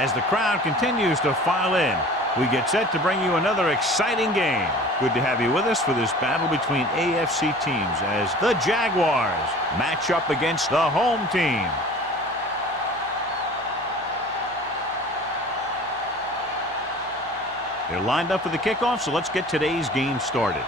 As the crowd continues to file in, we get set to bring you another exciting game. Good to have you with us for this battle between AFC teams as the Jaguars match up against the home team. They're lined up for the kickoff, so let's get today's game started.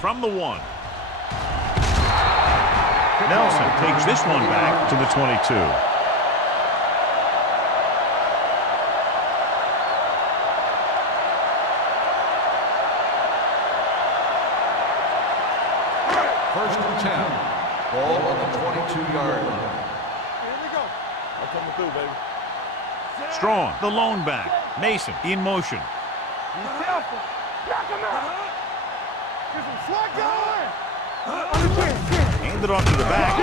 From the 1. Nelson takes this one back to the 22. First and 10. Ball on the 22-yard line. Here we go. I'm coming through, baby. Strong, the lone back. Mason in motion. Be careful. Knock him out. Get some swag going. Handed off to the back.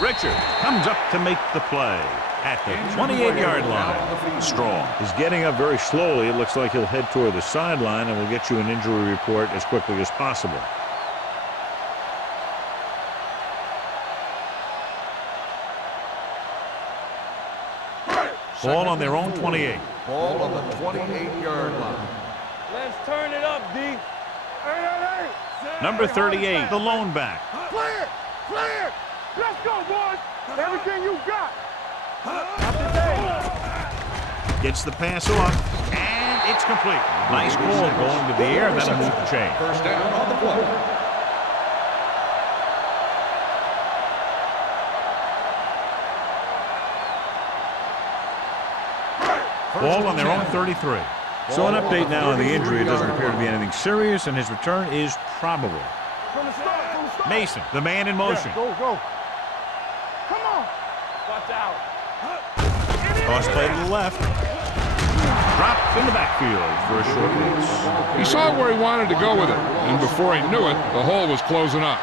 Richard comes up to make the play at the 28-yard line. Strong is getting up very slowly. It looks like he'll head toward the sideline, and we'll get you an injury report as quickly as possible. Ball on their own 28. Ball on the 28-yard line. Let's turn it up, D. Hey. Number 38, the lone back. Clear. Let's go, boys. Everything you got. Not today. Gets the pass off, and it's complete. Nice ball going to the air. That'll move the chain. First down on the play. Ball on their own 33. So an update now on the injury. It doesn't appear to be anything serious, and his return is probable. From the start. Mason, the man in motion. Yeah, go. Come on. Watch out. Cross play to the left. Dropped in the backfield for a short loss. He saw where he wanted to go with it, and before he knew it, the hole was closing up.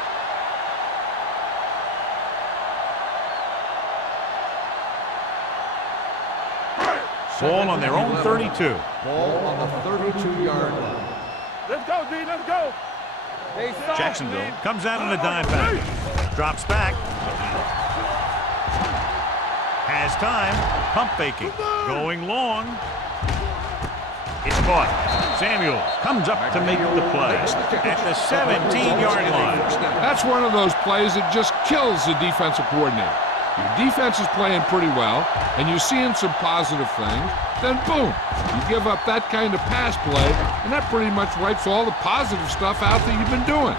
Ball on their own 32. Ball on the 32-yard line. Let's go, D. Let's go. Jacksonville comes out in a dime package. Drops back. Has time. Pump faking. Going long. It's caught. Samuels comes up to make the play at the 17-yard line. That's one of those plays that just kills the defensive coordinator. Your defense is playing pretty well, and you're seeing some positive things, then boom, you give up that kind of pass play, and that pretty much wipes all the positive stuff out that you've been doing.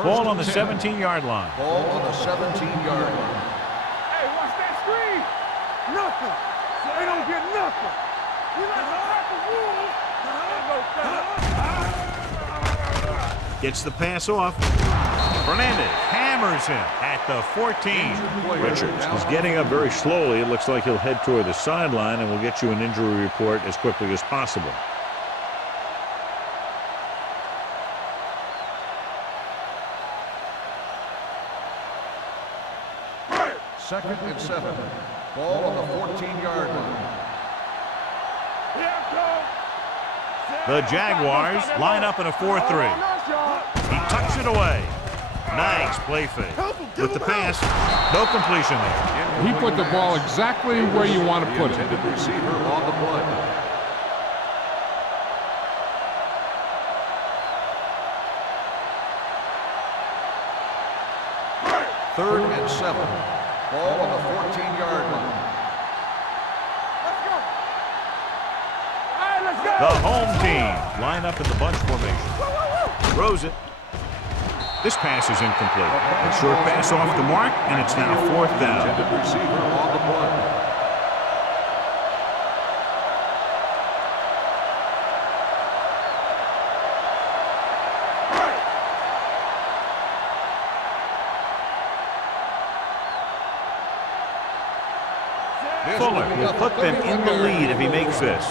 Ball on the 17-yard line. Ball on the 17-yard line. Hey, watch that screen. Nothing. They don't get nothing. We like to crack the rules. Gets the pass off. Fernandez hammers him at the 14. Richards is getting up very slowly. It looks like he'll head toward the sideline, and we'll get you an injury report as quickly as possible. Second and 7. Ball on the 14-yard line. The Jaguars line up in a 4-3. He tucks it away. Nice play fake. With the pass, no completion there. He put the ball exactly where you want to put it. Intended receiver on the play. Third and 7. Ball on the 14-yard line. The home team line up in the bunch formation. Throws it. This pass is incomplete. A short pass off the mark, and it's now fourth down. Intended receiver on the play. Fuller will put them in the lead if he makes this.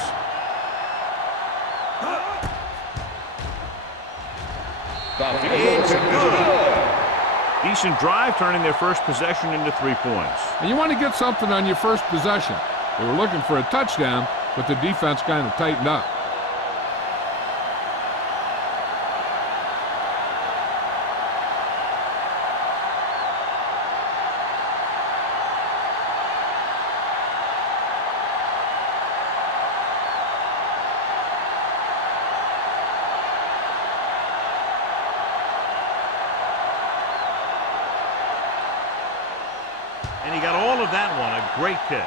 It's good. Decent drive, turning their first possession into 3 points. And you want to get something on your first possession. They were looking for a touchdown, but the defense kind of tightened up. And he got all of that one. A great kick.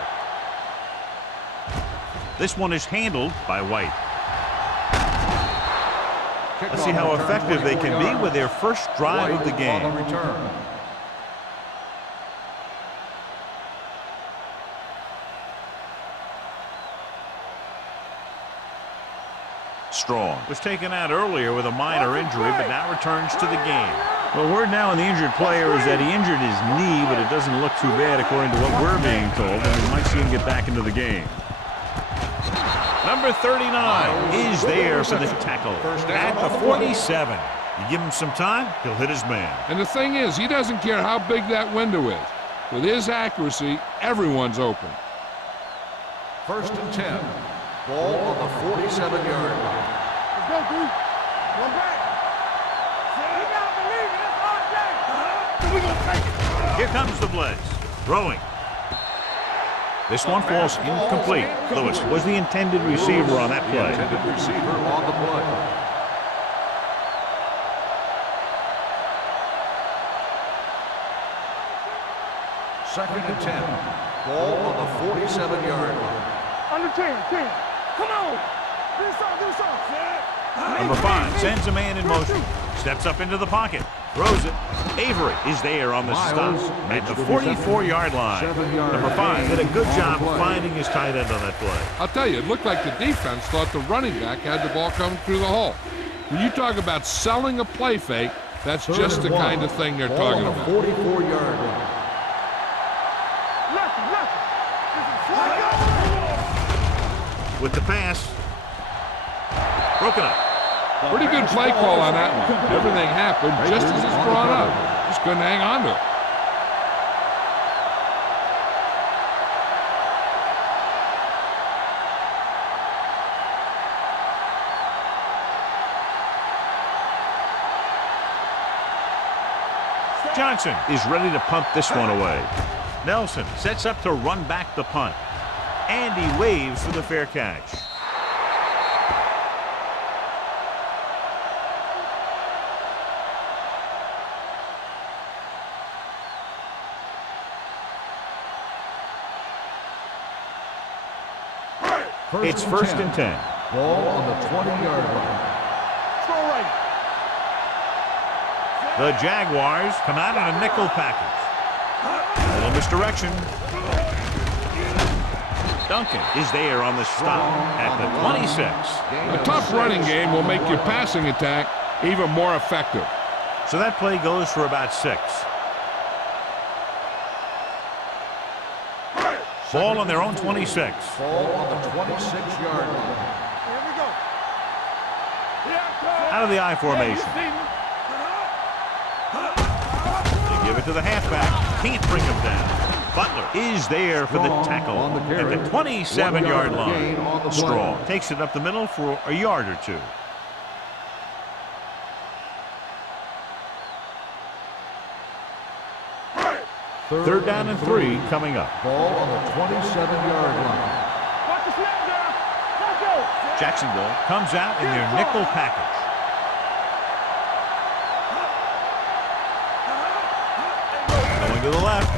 This one is handled by White. Let's see how effective they can be with their first drive of the game. Strong was taken out earlier with a minor injury, but now returns to the game. Well, word now on the injured player is that he injured his knee, but it doesn't look too bad according to what we're being told, and we might see him get back into the game. Number 39 is there for the tackle at the 47. You give him some time, he'll hit his man. And the thing is, he doesn't care how big that window is. With his accuracy, everyone's open. 1st and 10. Ball on the 47-yard line. Let's go, dude. One back. We gotta believe it. It's our day. We're gonna take it. Here comes the blitz. Throwing. This one falls incomplete. Lewis was the intended receiver on that play. Intended receiver on the play. Second and 10. Ball on the 47-yard line. Under 10. Come on. Do something. Number 5 sends a man in motion. Steps up into the pocket. Throws it. Avery is there on the stop at the 44-yard line. Number 5 did a good job finding his tight end on that play. I'll tell you, it looked like the defense thought the running back had the ball coming through the hole. When you talk about selling a play fake, that's just the kind of thing they're talking about. 44-yard line. With the pass. Broken up. Pretty good play call on that one. Everything happened just as it's brought up. Just couldn't hang on to it. Johnson is ready to punt this one away. Nelson sets up to run back the punt. And he waves for the fair catch. It's 1st and 10. Ball on the 20-yard line. Throw right. The Jaguars come out in a nickel package. A little misdirection. Duncan is there on the stop at the 26. A tough running game will make your passing attack even more effective. So that play goes for about 6. Ball on their own 26. Ball on the 26-yard line. Here we go. Out of the I formation. They give it to the halfback. Can't bring him down. Butler is there for the tackle at the 27-yard line. Strong takes it up the middle for a yard or 2. Third down and 3 coming up. Ball on the 27-yard line. Watch the snap down. Let's go. Jacksonville comes out in their nickel package. Going to the left.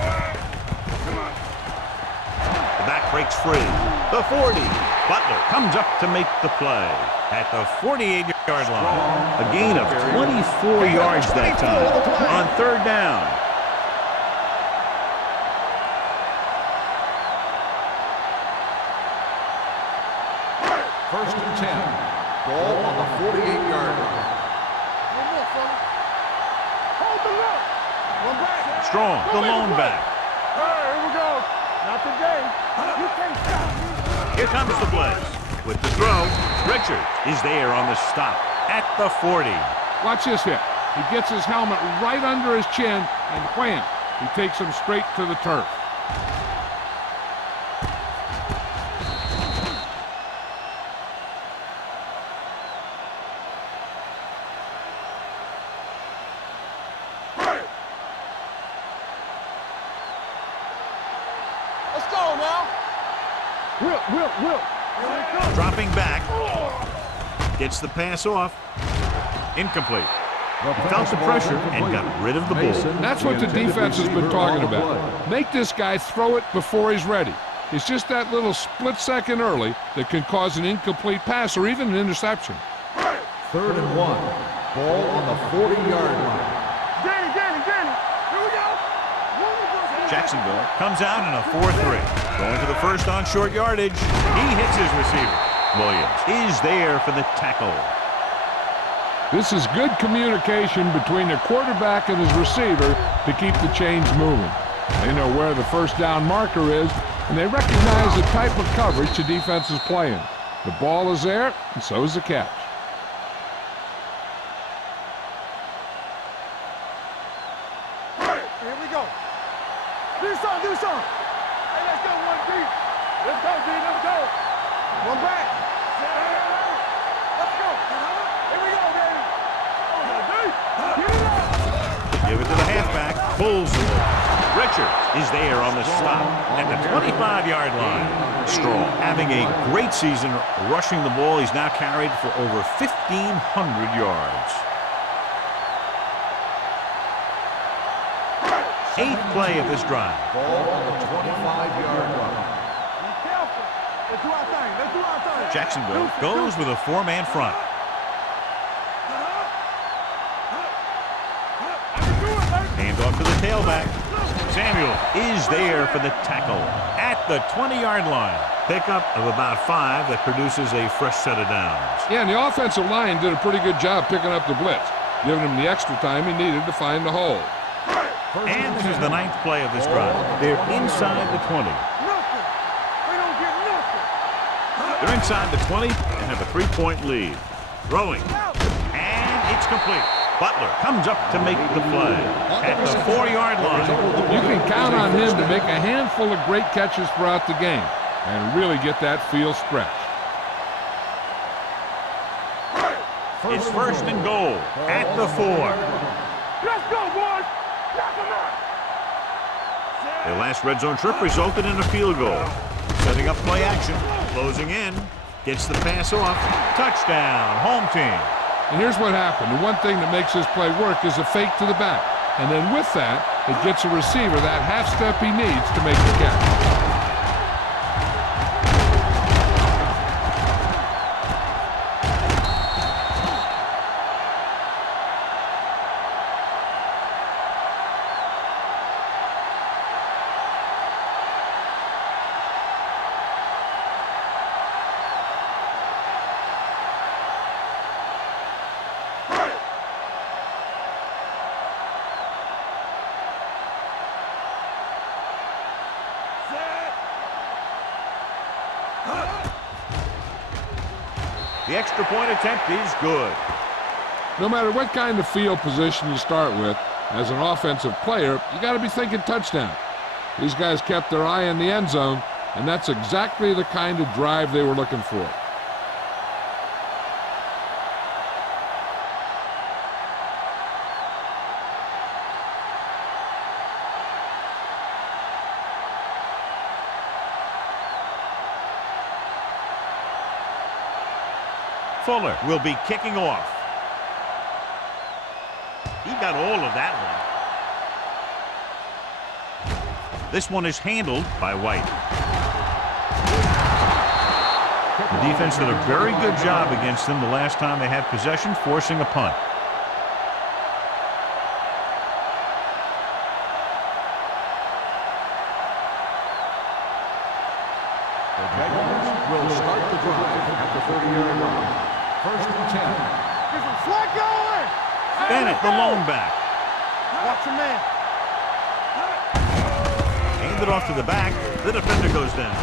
The back breaks free. The 40. Butler comes up to make the play at the 48-yard line. A gain of 24 yards that time on 3rd down. First and 10. Ball on the 48-yard line. One more, fella. Hold the look. One back. Strong, the lone back. All right, here we go. Not today. You can't stop me. Here comes the blitz. With the throw, Richard is there on the stop at the 40. Watch this hit. He gets his helmet right under his chin, and wham, he takes him straight to the turf. Let's go now. Will. Dropping back. Gets the pass off. Incomplete. Felt the pressure and got rid of the ball. That's what the defense has been talking about. Make this guy throw it before he's ready. It's just that little split second early that can cause an incomplete pass or even an interception. 3rd and 1. Ball on the 40-yard line. Danny. Here we go. Jacksonville comes out in a 4-3. Going to the first on short yardage. He hits his receiver. Williams is there for the tackle. This is good communication between the quarterback and his receiver to keep the chains moving. They know where the first down marker is, and they recognize the type of coverage the defense is playing. The ball is there, and so is the catch. Here we go. Do something. Hey, let's go, 1D. Let's go, D. Let's go. One back. Let's go. Here we go, baby. Get it up. Give it to the halfback. Pulls the ball. Richard is there on the stop at the 25-yard line. Strong having a great season rushing the ball. He's now carried for over 1,500 yards. 8th play of this drive. Ball on the 25-yard line. Be careful. Let's do our thing. Jacksonville goes with a 4-man front. Hand off to the tailback. Samuel is there for the tackle at the 20-yard line. Pickup of about 5 that produces a fresh set of downs. Yeah, and the offensive line did a pretty good job picking up the blitz, giving him the extra time he needed to find the hole. And this is the 9th play of this drive. They're inside the 20. Nothing. They don't get nothing. They're inside the 20 and have a 3-point lead. Throwing. And it's complete. Butler comes up to make the play at the 4-yard line. You can count on him to make a handful of great catches throughout the game and really get that field stretched. It's 1st and goal at the 4. Let's go, boys. Knock 'em out. Their last red zone trip resulted in a field goal. Setting up play action. Closing in. Gets the pass off. Touchdown. Home team. And here's what happened. The one thing that makes this play work is a fake to the back. And then with that, it gets a receiver that half step he needs to make the catch. The extra point attempt is good. No matter what kind of field position you start with, as an offensive player, you got to be thinking touchdown. These guys kept their eye on the end zone, and that's exactly the kind of drive they were looking for. Fuller will be kicking off. He got all of that one. This one is handled by White. The defense did a very good job against them the last time they had possession, forcing a punt. The Jaguars will start the drive at the 30-yard line. 1st and 10. Get some slack going. Bennett, the lone back. Watch your man. Hand it off to the back. The defender goes down.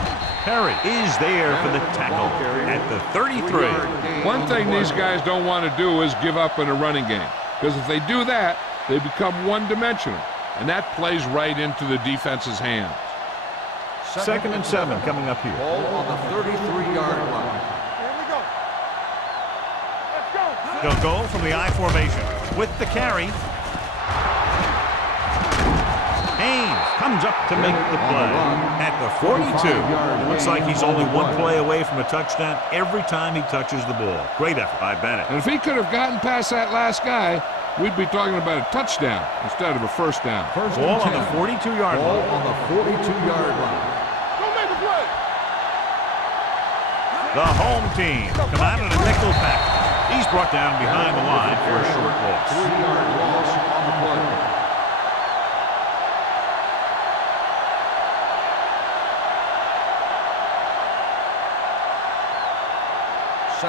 Perry is there for the tackle at the 33. One thing these guys don't want to do is give up in a running game, because if they do that, they become one-dimensional, and that plays right into the defense's hands. 2nd and 7 coming up here. Ball on the 33-yard line. Here we go. Let's go. They'll go from the I formation with the carry. Haynes comes up to make the play at the 42. It looks like he's only one play away from a touchdown every time he touches the ball. Great effort by Bennett. And if he could have gotten past that last guy, we'd be talking about a touchdown instead of a first down. Ball on the 42-yard Ball line. on the 42-yard line. Go make the play. The home team come out in a nickel pack. He's brought down behind the line for a short loss. 3-yard loss on the play.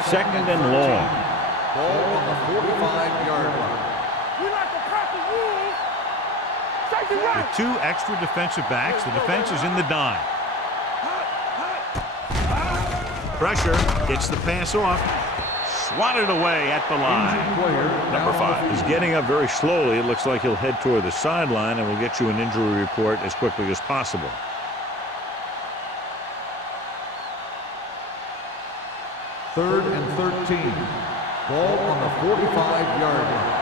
Second and long. Ball on the 45-yard line. We like to crack the rules. Safety With right. 2 extra defensive backs, the defense is in the dime. Pressure, gets the pass off. Swatted away at the line. Number 5 is getting up very slowly. It looks like he'll head toward the sideline, and we'll get you an injury report as quickly as possible. Third and 13. Ball on the 45-yard line.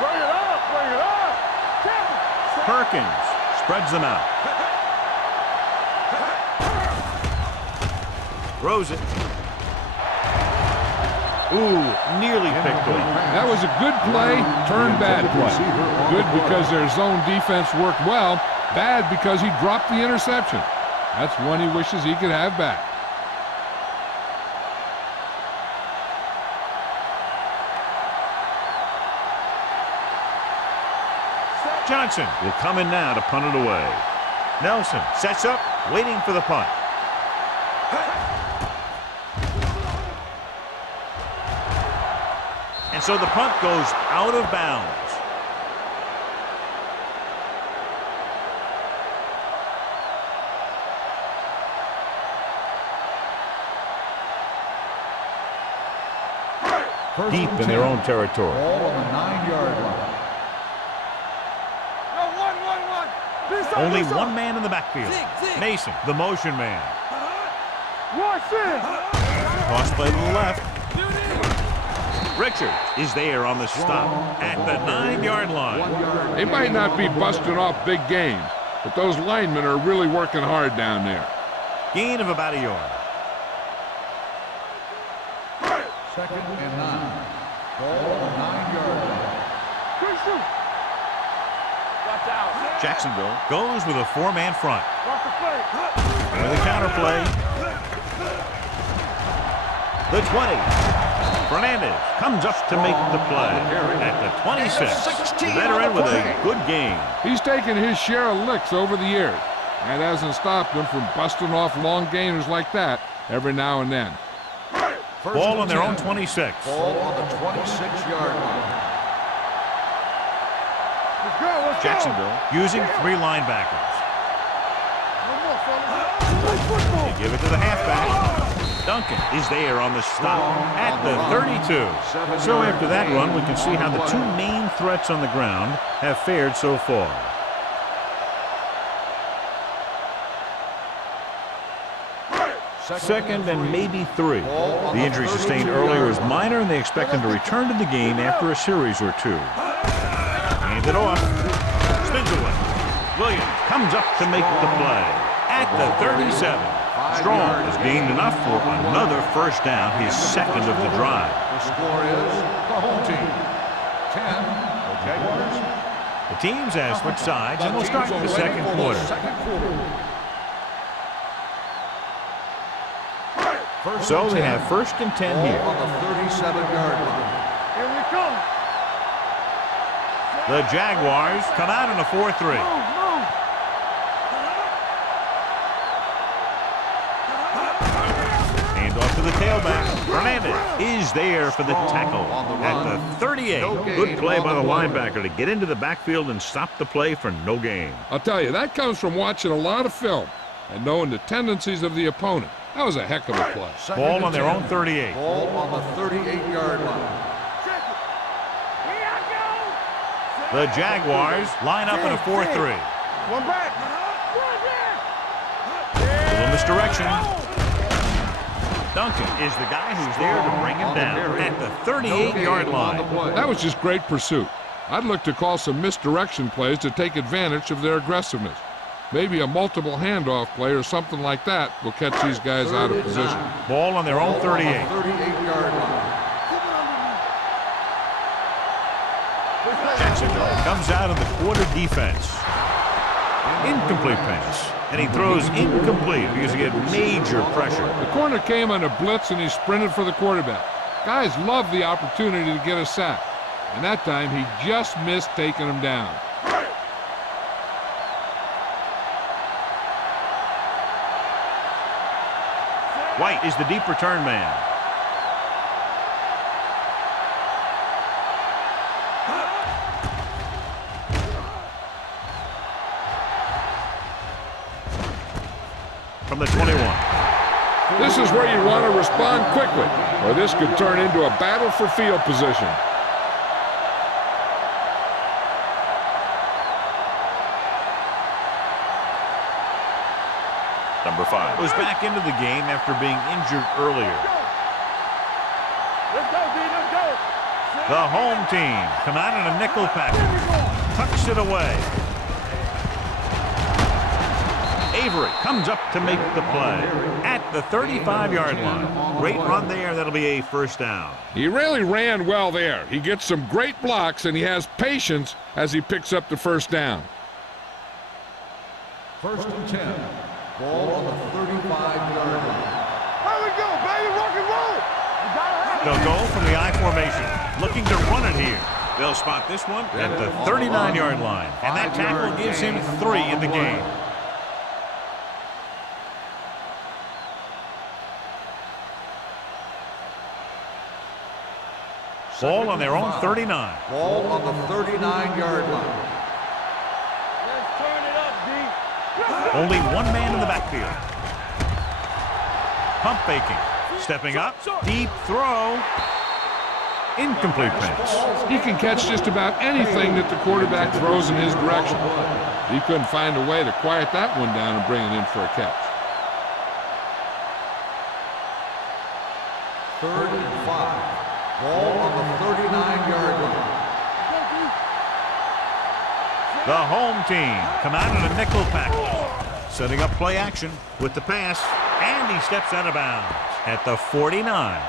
Bring it up. Bring it up. Captain. Perkins spreads them out. Throws it. Ooh, nearly picked off. That was a good play, turned bad play. Good because their zone defense worked well, bad because he dropped the interception. That's one he wishes he could have back. Johnson will come in now to punt it away. Nelson sets up, waiting for the punt. And so the punt goes out of bounds. Deep in their own territory. Ball on the 9-yard line. Only one man in the backfield. Mason, the motion man. Watch this. Toss play to the left. Richard is there on the stop at the 9-yard line. They might not be busting off big games, but those linemen are really working hard down there. Gain of about a yard. 2nd and 9. Ball on the 9-yard line. Good shoot. Watch out. Jacksonville goes with a 4-man front. Watch the play. And the counter play. The 20. Fernandez comes up to make the play at the 26. The veteran with a good game. He's taken his share of licks over the years. That hasn't stopped him from busting off long gainers like that every now and then. Ball on their own 26. Ball on the 26-yard line. Let's go. Let's Jacksonville using 3 linebackers. One more, fellas. Play football. They give it to the halfback. Duncan is there on the stop at the 32. So after that run, we can see how the 2 main threats on the ground have fared so far. Second and maybe 3. The injury sustained earlier is minor, and they expect him to return to the game after a series or 2. Hand it off. Spins away. Williams comes up to make the play at the 37. Strong has gained enough for another first down, his 2nd of the drive. The score is the home team 10, the Jaguars. The teams have switched sides, and we'll start the second quarter. So they have 1st and 10 here. On the 37-yard line. Here we come. The Jaguars come out in a 4-3. Move. Hand off to the tailback. Hernandez is there for the tackle at the 38. Good play by the linebacker to get into the backfield and stop the play for no gain. I'll tell you, that comes from watching a lot of film and knowing the tendencies of the opponent. That was a heck of a play. Ball on their own 38. Ball on the 38-yard line. The Jaguars line up in a 4-3. One back. Little misdirection. Duncan is the guy who's there to bring him down at the 38-yard line. That was just great pursuit. I'd look to call some misdirection plays to take advantage of their aggressiveness. Maybe a multiple handoff play or something like that will catch these guys out of position. Ball on their own 38. 38-yard line. Jacksonville comes out of the quarter defense. Incomplete pass. And he throws incomplete because he had major pressure. The corner came on a blitz and he sprinted for the quarterback. Guys love the opportunity to get a sack. And that time he just missed taking him down. White is the deep return man. From the 21. This is where you want to respond quickly, or this could turn into a battle for field position. Number 5 was back into the game after being injured earlier. Let's go, D. Let's go. The home team come out in a nickel package. Tucks it away. Avery comes up to make the play at the 35-yard line. Great run there. That'll be a first down. He really ran well there. He gets some great blocks, and he has patience as he picks up the first down. 1st and 10. Ball on the 35-yard line. There we go, baby. Rock and roll. They'll go from the I formation, looking to run it here. They'll spot this one at the 39-yard line, and that tackle gives him 3 in the game. Ball on their own 39. Ball on the 39-yard line. Let's turn it up, D. Only one man in the backfield. Pump faking. Stepping up. Deep throw. Incomplete pass. He can catch just about anything that the quarterback throws in his direction. He couldn't find a way to quiet that one down and bring it in for a catch. 3rd and 5. Ball on the 39-yard line. The home team come out in a nickel package. Setting up play action with the pass, and he steps out of bounds at the 49.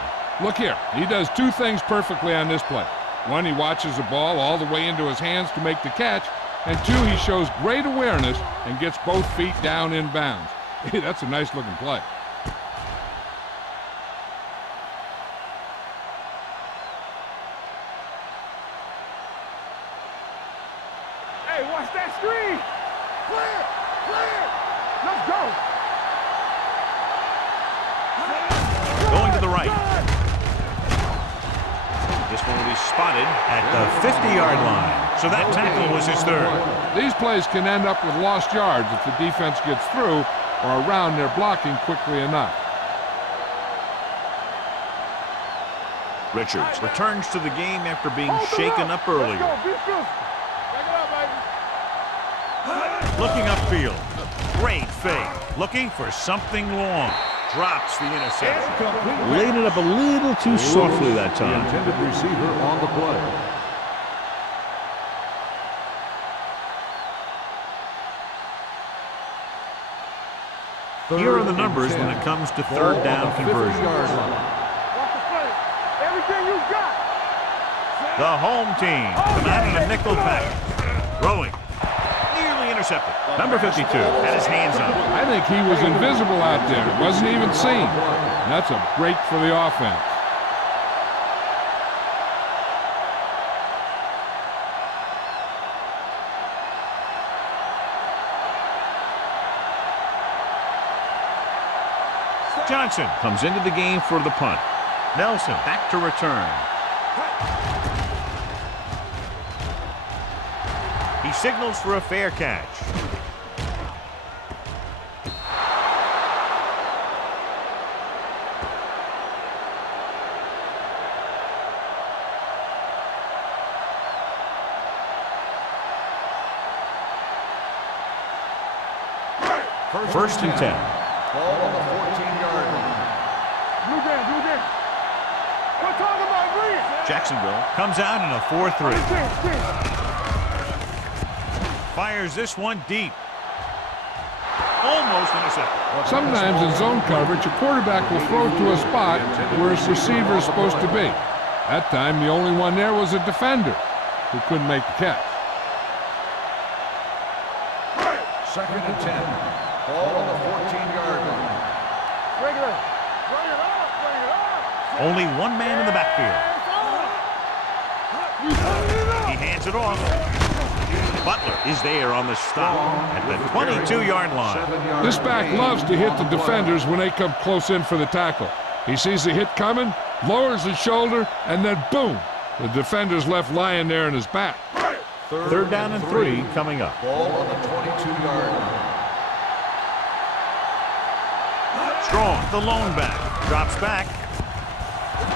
Look here, he does 2 things perfectly on this play. 1, he watches the ball all the way into his hands to make the catch, and 2, he shows great awareness and gets both feet down in bounds. Hey, that's a nice looking play. Hey, watch that screen. Clear. Let's go. Going to the right. This one will be spotted at the 50-yard line. So that tackle was his 3rd. These plays can end up with lost yards if the defense gets through or around their blocking quickly enough. Richards returns to the game after being shaken up earlier. Let's go. Be filthy. Back it up, baby. Looking upfield. Great fake. Looking for something long. Drops the interception. Laid it up a little too softly that time. The intended receiver on the play. Here are the numbers when it comes to 3rd down conversions. Walk the play. Everything you got. The home team come out in a nickel package. Throwing. Nearly intercepted. Number 52 had his hands up. I think he was invisible out there. Wasn't even seen. And that's a break for the offense. Johnson comes into the game for the punt. Nelson back to return. He signals for a fair catch. First and 10. Ball on the 14-yard line. Blue game. We're talking about green. Jacksonville comes out in a 4-3. Fires this one deep. Almost intercepted. Sometimes in zone coverage, a quarterback will throw to a spot where his receiver is supposed to be. That time, the only one there was a defender who couldn't make the catch. Second and 10. Ball on the 14-yard line. Bring it up. Only one man in the backfield. He hands it off. Butler is there on the stop at the 22-yard line. This back loves to hit the defenders when they come close in for the tackle. He sees the hit coming, lowers his shoulder, and then boom, the defender's left lying there in his back. Third down and 3 coming up. Ball on the 22-yard line. Strong, the lone back, drops back.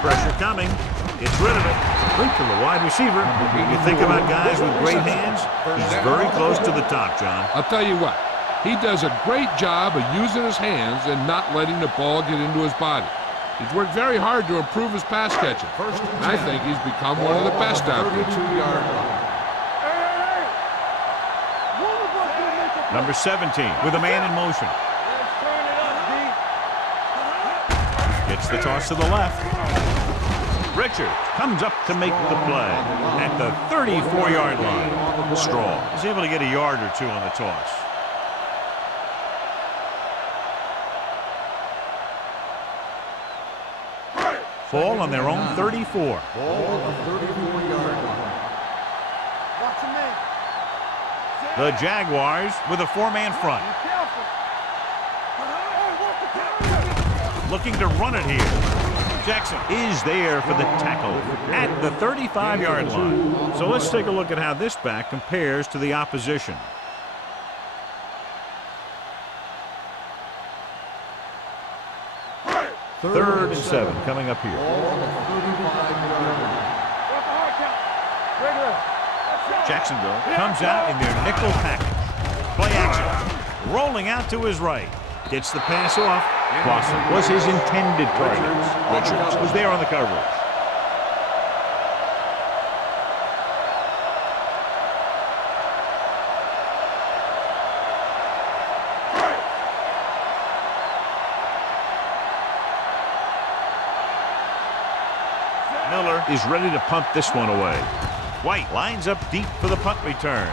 Pressure coming. Gets rid of it. Quick to the wide receiver. You think about guys with great hands, he's very close to the top, John. I'll tell you what, he does a great job of using his hands and not letting the ball get into his body. He's worked very hard to improve his pass catching. I think he's become one of the best out there. 32-yard line. Number 17 with a man in motion. Gets the toss to the left. Richard comes up to make the play at the 34-yard line. Strong is able to get a yard or two on the toss. Fall on their own 34. Ball on the 34-yard line. Watch him in. The Jaguars with a 4-man front. Looking to run it here. Jackson is there for the tackle at the 35-yard line. So let's take a look at how this back compares to the opposition. Third and 7 coming up here. Ball on the 35-yard line. Jacksonville comes out in their nickel package. Play action. Rolling out to his right. Gets the pass off. Clausen was his intended target. Richards was there on the coverage. Miller is ready to punt this one away. White lines up deep for the punt return.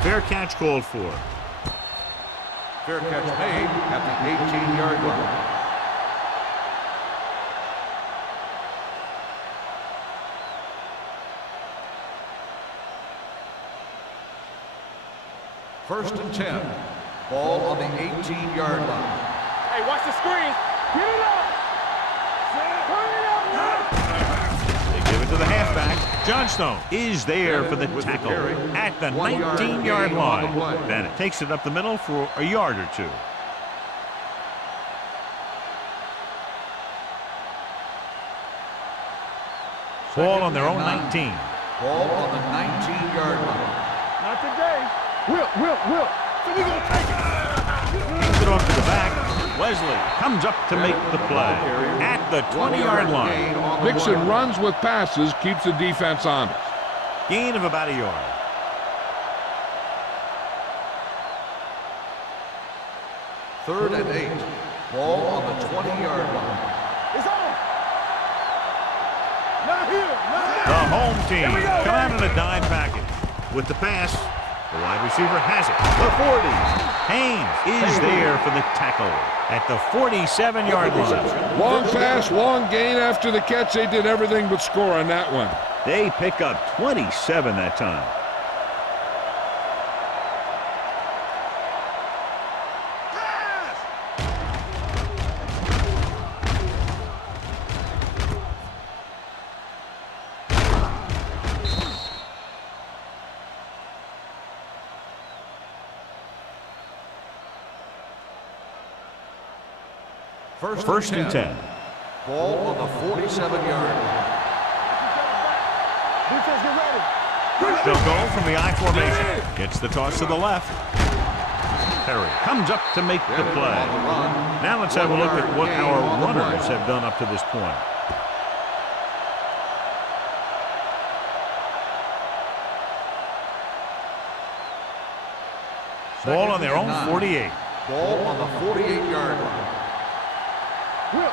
Fair catch called for. Fair catch made at the 18-yard line. First and 10. Ball on the 18-yard line. Hey, watch the screen. Get it up. Turn it up now. They give it to the halfback. Johnstone is there for the tackle at the 19-yard line. Bennett takes it up the middle for a yard or two. Ball on their own 19. Ball on the 19-yard line. Not today. Will. So we gonna take it. Hands it off to the back. Wesley comes up to make the play at the 20-yard line. Mixon runs with passes, keeps the defense honest. Gain of about a yard. Third and 8. Ball on the 20-yard line. It's on. Not here. The home team come out in a dime package. With the pass, the wide receiver has it. The 40. Haynes is there for the tackle at the 47-yard line. Long pass, long gain after the catch. They did everything but score on that one. They pick up 27 that time. First and 10. Ball on the 47-yard line. Defense, get ready. They'll go from the I formation. Gets the toss to the left. Perry comes up to make the play. Now let's have a look at what our runners have done up to this point. Ball on their own 48. Ball on the 48-yard line. Whip.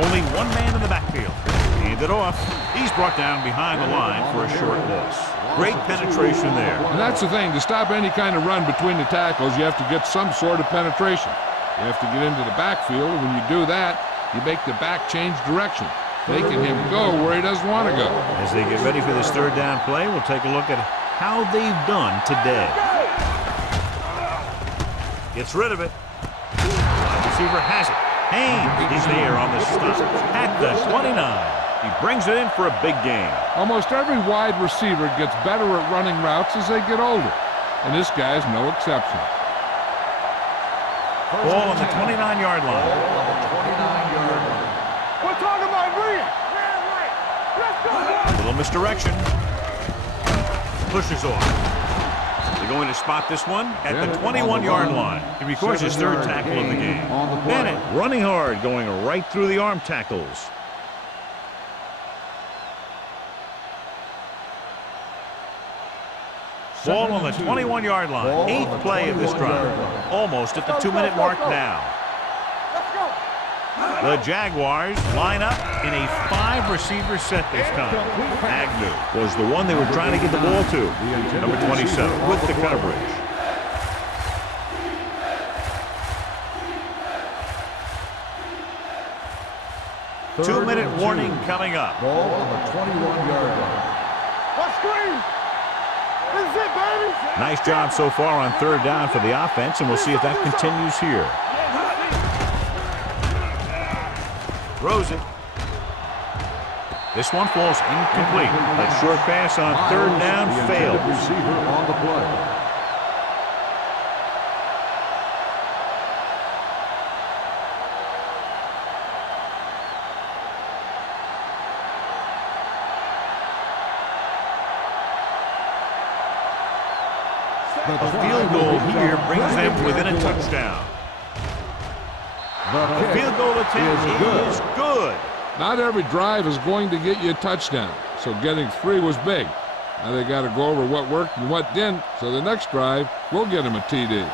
Only one man in the backfield. Hand it off. He's brought down behind the line for a short loss. Great penetration there. And that's the thing. To stop any kind of run between the tackles, you have to get some sort of penetration. You have to get into the backfield, and when you do that, you make the back change direction, making him go where he doesn't want to go. As they get ready for this third down play, we'll take a look at how they've done today. Gets rid of it. Wide receiver has it. Haynes is there on the stop at the 29. He brings it in for a big gain. Almost every wide receiver gets better at running routes as they get older, and this guy's no exception. Ball on the 29-yard line. We're talking about green. Let's go. A little misdirection. Pushes off. They're going to spot this one at the 21-yard line. He records his third tackle of the game. Bennett running hard, going right through the arm tackles. Ball on the 21-yard line. Eighth play of this drive. Almost at the 2-minute mark now. Let's go. The Jaguars line up in a 5-receiver set this time. Agnew was the one they were trying to get the ball to. Number 27 with the coverage. Two-minute warning coming up. Ball on the 21-yard line. Let's screen. This is it, baby. Nice job so far on third down for the offense, and we'll see if that continues here. Throws it. This one falls incomplete. That short pass on third down fails. Receiver on the play. A field goal here brings them within a touchdown. The field goal attempt is good. Not every drive is going to get you a touchdown, so getting 3 was big. Now they got to go over what worked and what didn't, so the next drive will get him a TD.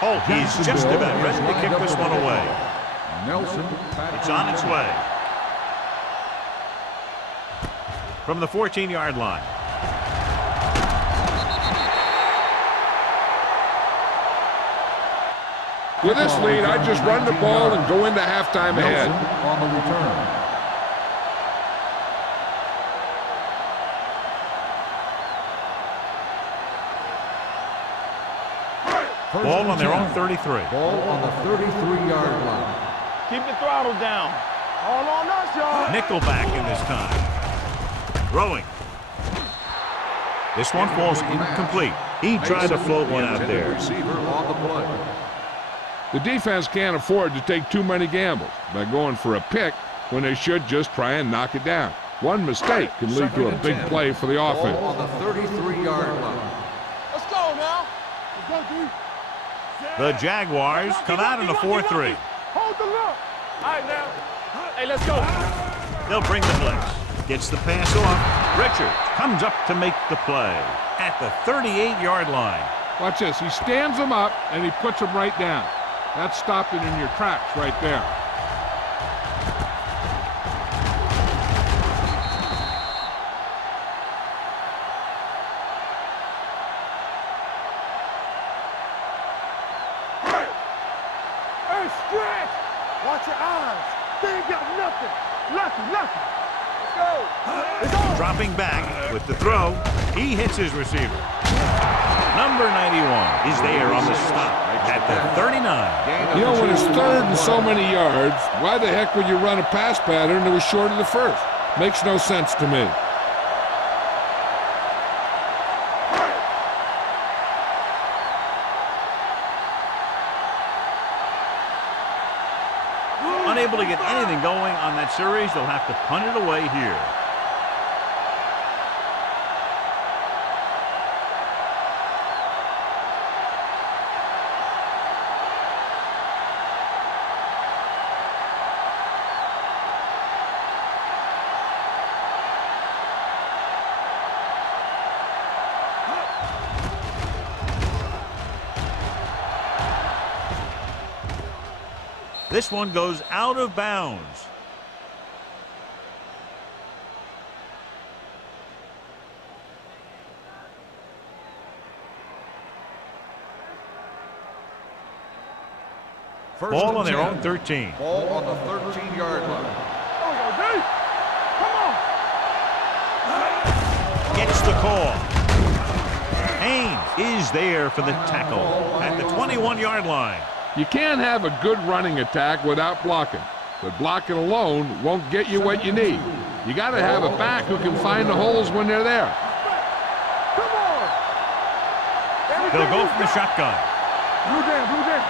Oh, he's just about ready to kick this one away. Nelson. It's on its way. From the 14-yard line. With this lead, I just run the ball and go into halftime ahead. On the return. Ball on their own 33. Ball on the 33-yard line. Keep the throttle down. All on us, y'all. Nickelback in this time. Throwing. This one falls incomplete. He tried to float one out there. Receiver on the play. The defense can't afford to take too many gambles by going for a pick when they should just try and knock it down. One mistake can lead to a big play for the offense. Ball on the 33-yard line. Let's go now. Let's go, dude. The Jaguars come out in a 4-3. Hold the look. All right, now. Hey, let's go. They'll bring the blitz. Gets the pass off. Richards comes up to make the play at the 38-yard line. Watch this. He stands him up, and he puts him right down. That's stopping in your tracks right there. Hey, stretch. Watch your eyes. They ain't got nothing. Nothing. Let's go. It's on. Dropping back with the throw. He hits his receiver. Number 91 is there on the stop at the 39. You know, when it's third and so many yards, why the heck would you run a pass pattern that was short of the first? Makes no sense to me. Unable to get anything going on that series, they'll have to punt it away here. This one goes out of bounds. Ball on their own 13. Ball on the 13-yard line. Come on. Gets the call. Haynes is there for the tackle at the 21-yard line. You can't have a good running attack without blocking, but blocking alone won't get you what you need. You got to have a back who can find the holes when they're there. Come on. They'll go from the shotgun. Blue down, blue down.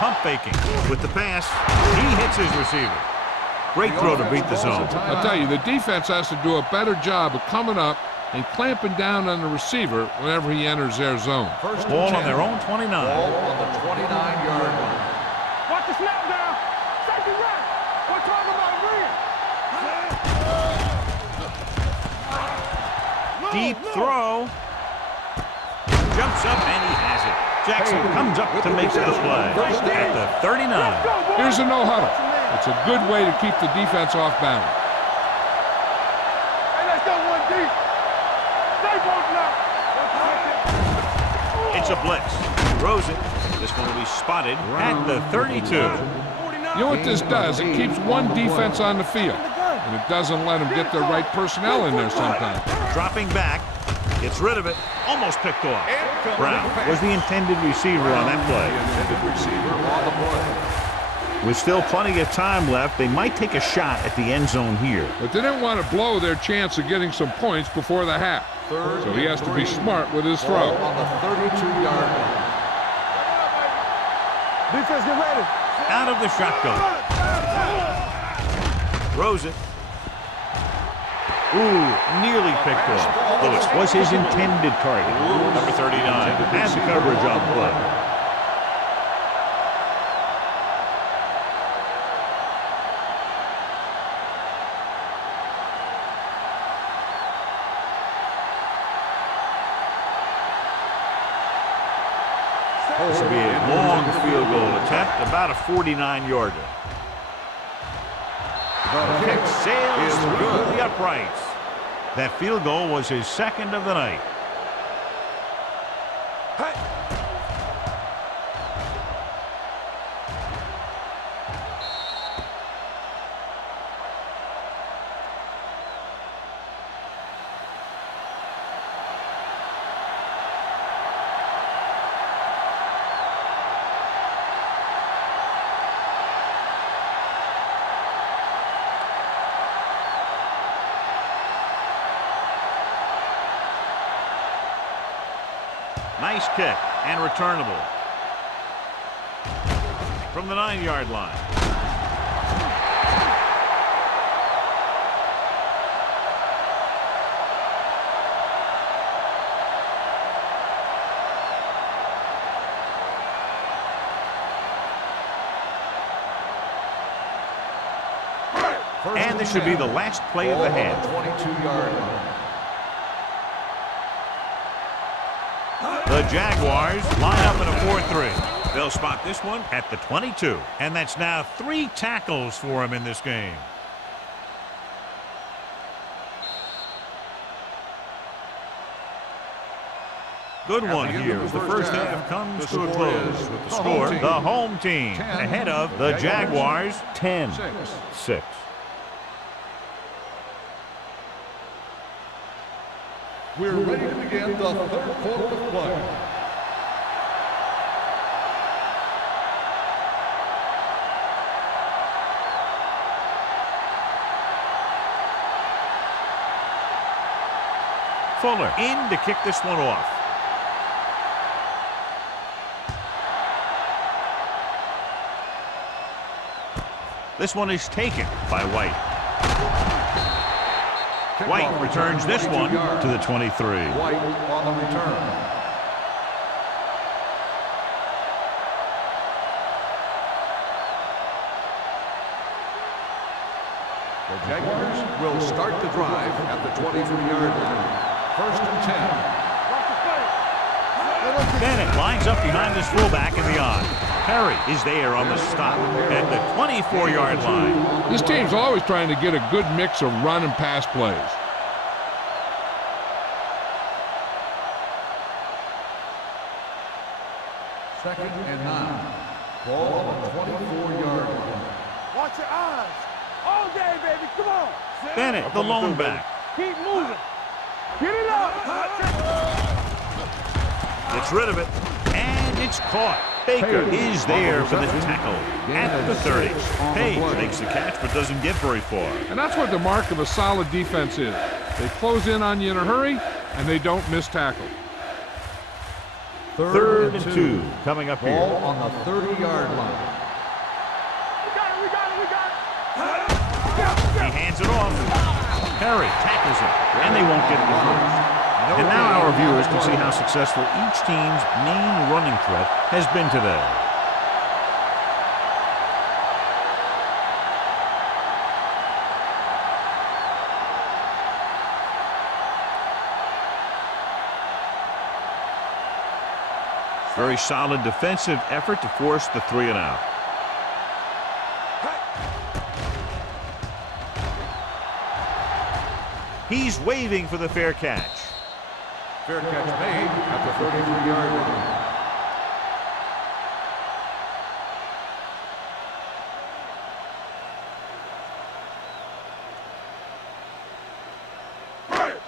Pump faking with the pass. He hits his receiver. Great throw to beat the zone. I'll tell you, the defense has to do a better job of coming up and clamping down on the receiver whenever he enters their zone. Ball on their own 29. Ball on the 29-yard line. Watch the snap down. Safety right. We're talking about a win. Deep throw. Jumps up and he has it. Jackson comes up to make the play at the 39. Here's a no huddle. It's a good way to keep the defense off balance. Hey, let's go one deep. Stay posted up. It's a blitz. Throws it. This one will be spotted at the 32. You know what this does? It keeps one defense on the field, and it doesn't let them get the right personnel in there sometimes. Dropping back. Gets rid of it. Almost picked off. Brown was the intended receiver on that play. With still plenty of time left, they might take a shot at the end zone here. But they didn't want to blow their chance of getting some points before the half. So he has to be smart with his throw. On the 32-yard line. Defense, get ready. Out of the shotgun. Throws it. Ooh, nearly picked off. Lewis was his intended target. Number 39 has the coverage on the play. This will be a long field goal attempt, about a 49-yarder. The kick sails through the uprights. That field goal was his second of the night. Nice kick and returnable from the 9-yard line. And this should be the last play of the half. 22-yard line. The Jaguars line up in a 4-3. They'll spot this one at the 22. And that's now 3 tackles for him in this game. Good one here as the first half comes to a close with the score. The home team ahead of the Jaguars 10-6. We're ready to begin the third quarter of play. Fuller in to kick this one off. This one is taken by White. White returns this one to the 23. White on the return. The Jaguars will start the drive at the 23-yard line. First and 10. Bennett lines up behind his fullback in the on. Perry is there on the stop at the 24-yard line. This team's always trying to get a good mix of run and pass plays. Second and 9. Ball on the 24-yard line. Watch your eyes. All day, baby. Come on. Bennett, the lone back. Keep moving. Get it up. Gets rid of it, and it's caught. Baker is there for the tackle at the 30. Page makes the catch but doesn't get very far. And that's what the mark of a solid defense is. They close in on you in a hurry, and they don't miss tackle. Third and 2 coming up here. Ball on the 30-yard line. We got it. He hands it off. Perry tackles him, and they won't get the first. And now our viewers can see how successful each team's main running threat has been today. Very solid defensive effort to force the 3 and out. He's waving for the fair catch. Fair catch made at the 33-yard line.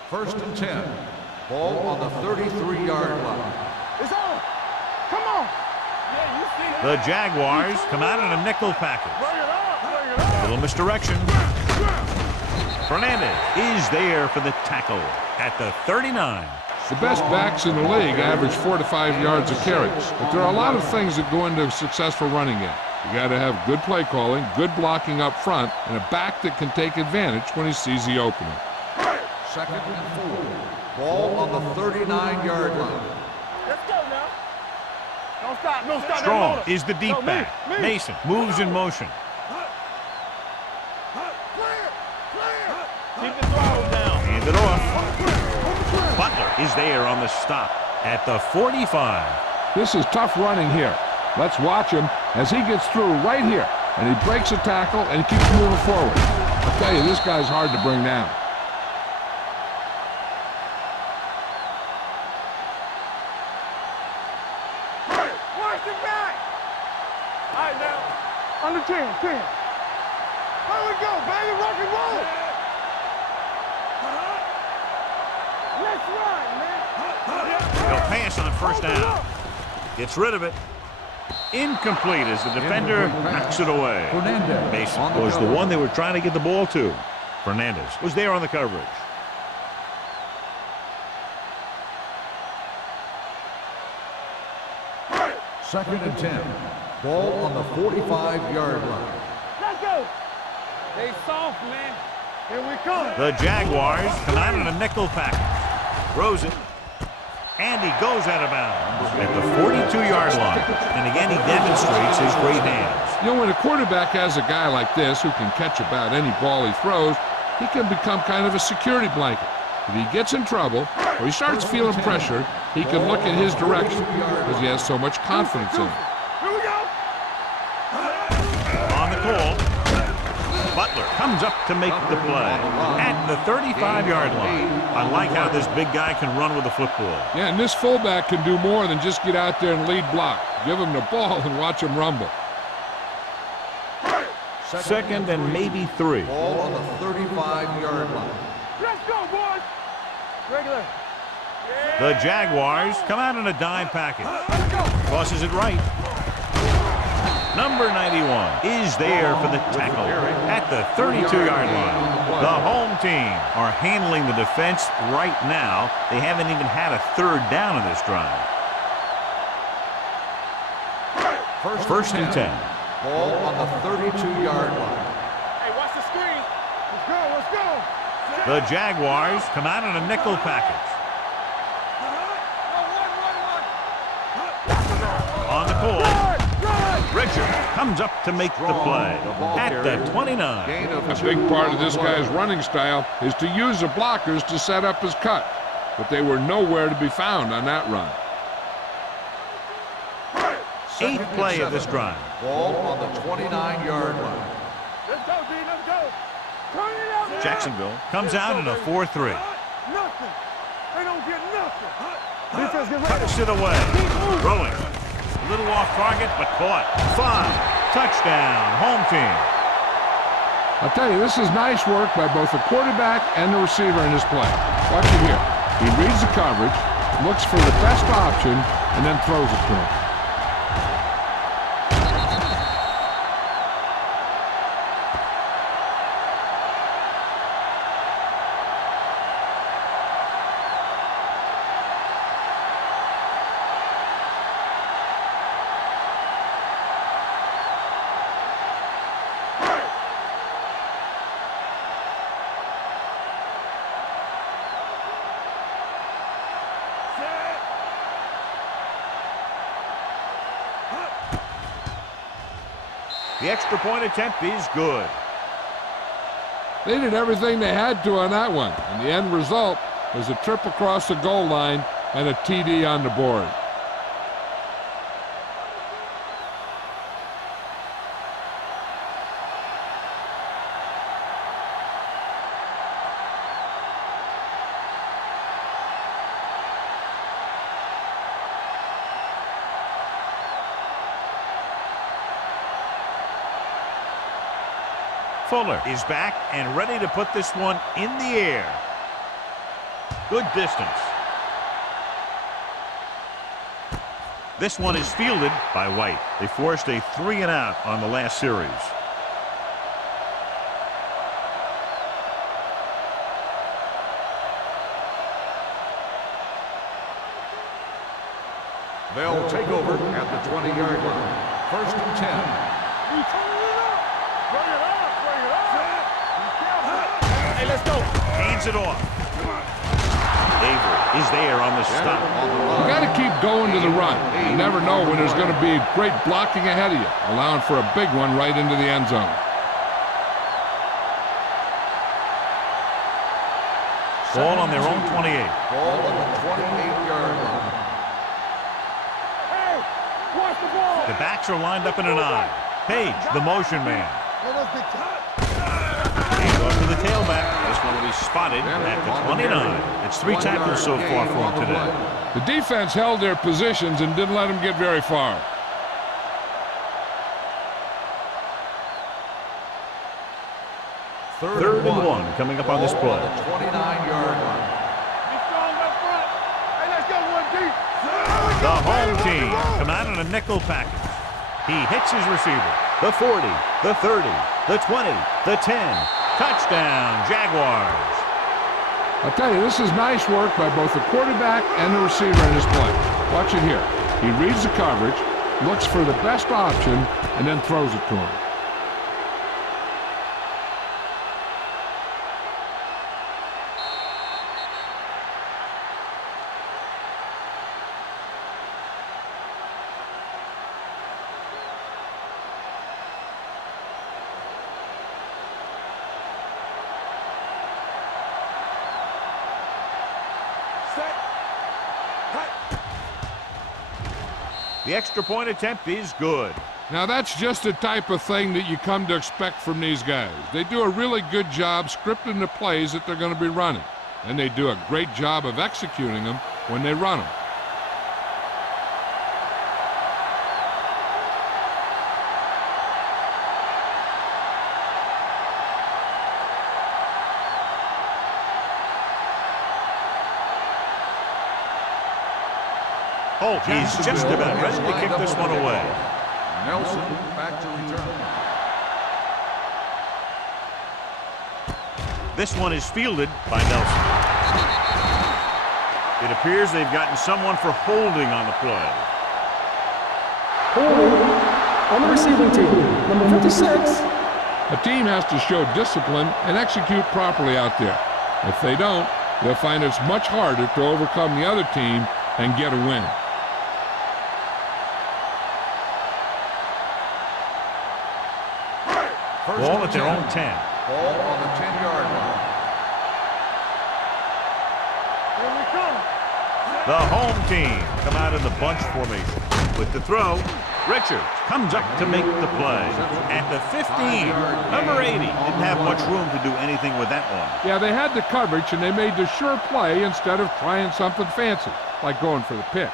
First and 10. Ball on the 33-yard line. It's on. Come on. Yeah, you see that. The Jaguars come out in a nickel package. Bring it up. Bring it up. Little misdirection. Fernandez is there for the tackle at the 39. The best backs in the league average 4 to 5 yards of carries, but there are a lot of things that go into a successful running game. You got to have good play calling, good blocking up front, and a back that can take advantage when he sees the opening. Second and 4. Ball on the 39-yard line. Let's go now. Don't stop. Don't stop. Strong is the deep back. Me. Mason moves in motion. Keep the throttle down. Hand it off. Butler is there on the stop at the 45. This is tough running here. Let's watch him as he gets through right here, and he breaks a tackle and he keeps moving forward. I'll tell you, this guy's hard to bring down. Watch the back. All right, now. Under 10. There we go, baby. Rock and roll. Let's run, man. He'll pass on first down. Gets rid of it. Incomplete as the defender knocks it away. Mason was the one they were trying to get the ball to. Fernandez was there on the coverage. Second and 10. Ball on the 45-yard line. Let's go. They soft, man. Here we come. The Jaguars come out in a nickel package. Throws it. And he goes out of bounds at the 42-yard line. And again, he demonstrates his great hands. You know, when a quarterback has a guy like this who can catch about any ball he throws, he can become kind of a security blanket. If he gets in trouble or he starts feeling pressure, he can look in his direction because he has so much confidence in him. Here we go. On the call, Butler comes up to make the play at the 35-yard line. I like how this big guy can run with the football. Yeah, and this fullback can do more than just get out there and lead block. Give him the ball and watch him rumble. Second and maybe 3. Ball on the 35-yard line. Let's go, boys. Regular. The Jaguars come out in a dime package. Tosses it right. Number 91 is there for the tackle at the 32-yard line. The home team are handling the defense right now. They haven't even had a third down in this drive. First and 10. Ball on the 32-yard line. Hey, watch the screen. Let's go, let's go. The Jaguars come out in a nickel package. On the pull. Richard comes up to make the play at the 29. A big part of this guy's running style is to use the blockers to set up his cut, but they were nowhere to be found on that run. Eighth play of this drive. Ball on the 29-yard line. Let's go, D, let's go. Turn it out. Jacksonville comes out in a 4-3. Nothing. They don't get nothing. Defense get ready. Cuts it away. Throwing. A little off target, but caught. 5. Touchdown. Home team. I'll tell you, this is nice work by both the quarterback and the receiver in this play. Watch it here. He reads the coverage, looks for the best option, and then throws it to him. The extra point attempt is good. They did everything they had to on that one, and the end result was a trip across the goal line and a TD on the board. Fuller is back and ready to put this one in the air. Good distance. This one is fielded by White. They forced a 3-and-out on the last series. They'll take over at the 20-yard line. First and 10. You turn it up. Bring it up, bring it up. Hey, let's go. Hands it off. Avery is there on the stop. You got to keep going to the run. You never know when there's going to be great blocking ahead of you, allowing for a big one right into the end zone. Ball on their own 28. Ball on the 28-yard line. Hey, watch the ball. The backs are lined up in an eye. Page, the motion man. Hands off to the tailback. This one will be spotted at the 29. It's 3 tackles so far for him today. The defense held their positions and didn't let them get very far. Third and 1 coming up on this play. 29-yard line. Be strong up front. Hey, let's go, one deep. The home team come out in a nickel package. He hits his receiver. The 40, the 30, the 20, the 10. Touchdown, Jaguars. I'll tell you, this is nice work by both the quarterback and the receiver in this play. Watch it here. He reads the coverage, looks for the best option, and then throws it to him. The extra point attempt is good. Now that's just the type of thing that you come to expect from these guys. They do a really good job scripting the plays that they're going to be running, and they do a great job of executing them when they run them. Holt is just about ready to kick this one away. Nelson back to return. This one is fielded by Nelson. It appears they've gotten someone for holding on the play. Holding on the receiving team, number 56. A team has to show discipline and execute properly out there. If they don't, they'll find it's much harder to overcome the other team and get a win. Ball at their own 10. Ball on the 10-yard line. Here we come. The home team come out in the bunch formation. With the throw, Richards comes up to make the play. At the 15, number 80 didn't have much room to do anything with that one. Yeah, they had the coverage and they made the sure play instead of trying something fancy, like going for the pick.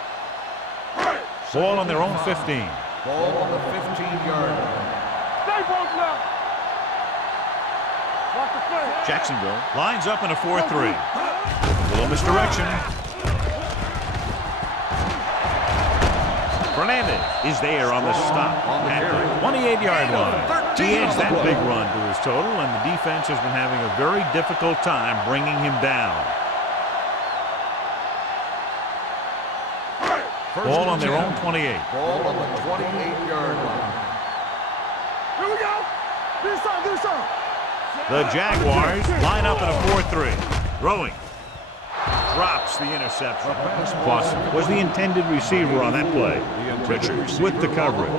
Ball on their own 15. Ball on the 15-yard line. Stay both left. Watch the play. Jacksonville lines up in a 4-3. A little misdirection. Fernandez is there on the stop at the 28-yard line. He adds that big run to his total, and the defense has been having a very difficult time bringing him down. Ball on their own 28. Ball on the 28-yard line. Here we go. Do something. The Jaguars line up in a 4-3. Throwing. Drops the interception. Boston was the intended receiver on that play. Richards with the coverage.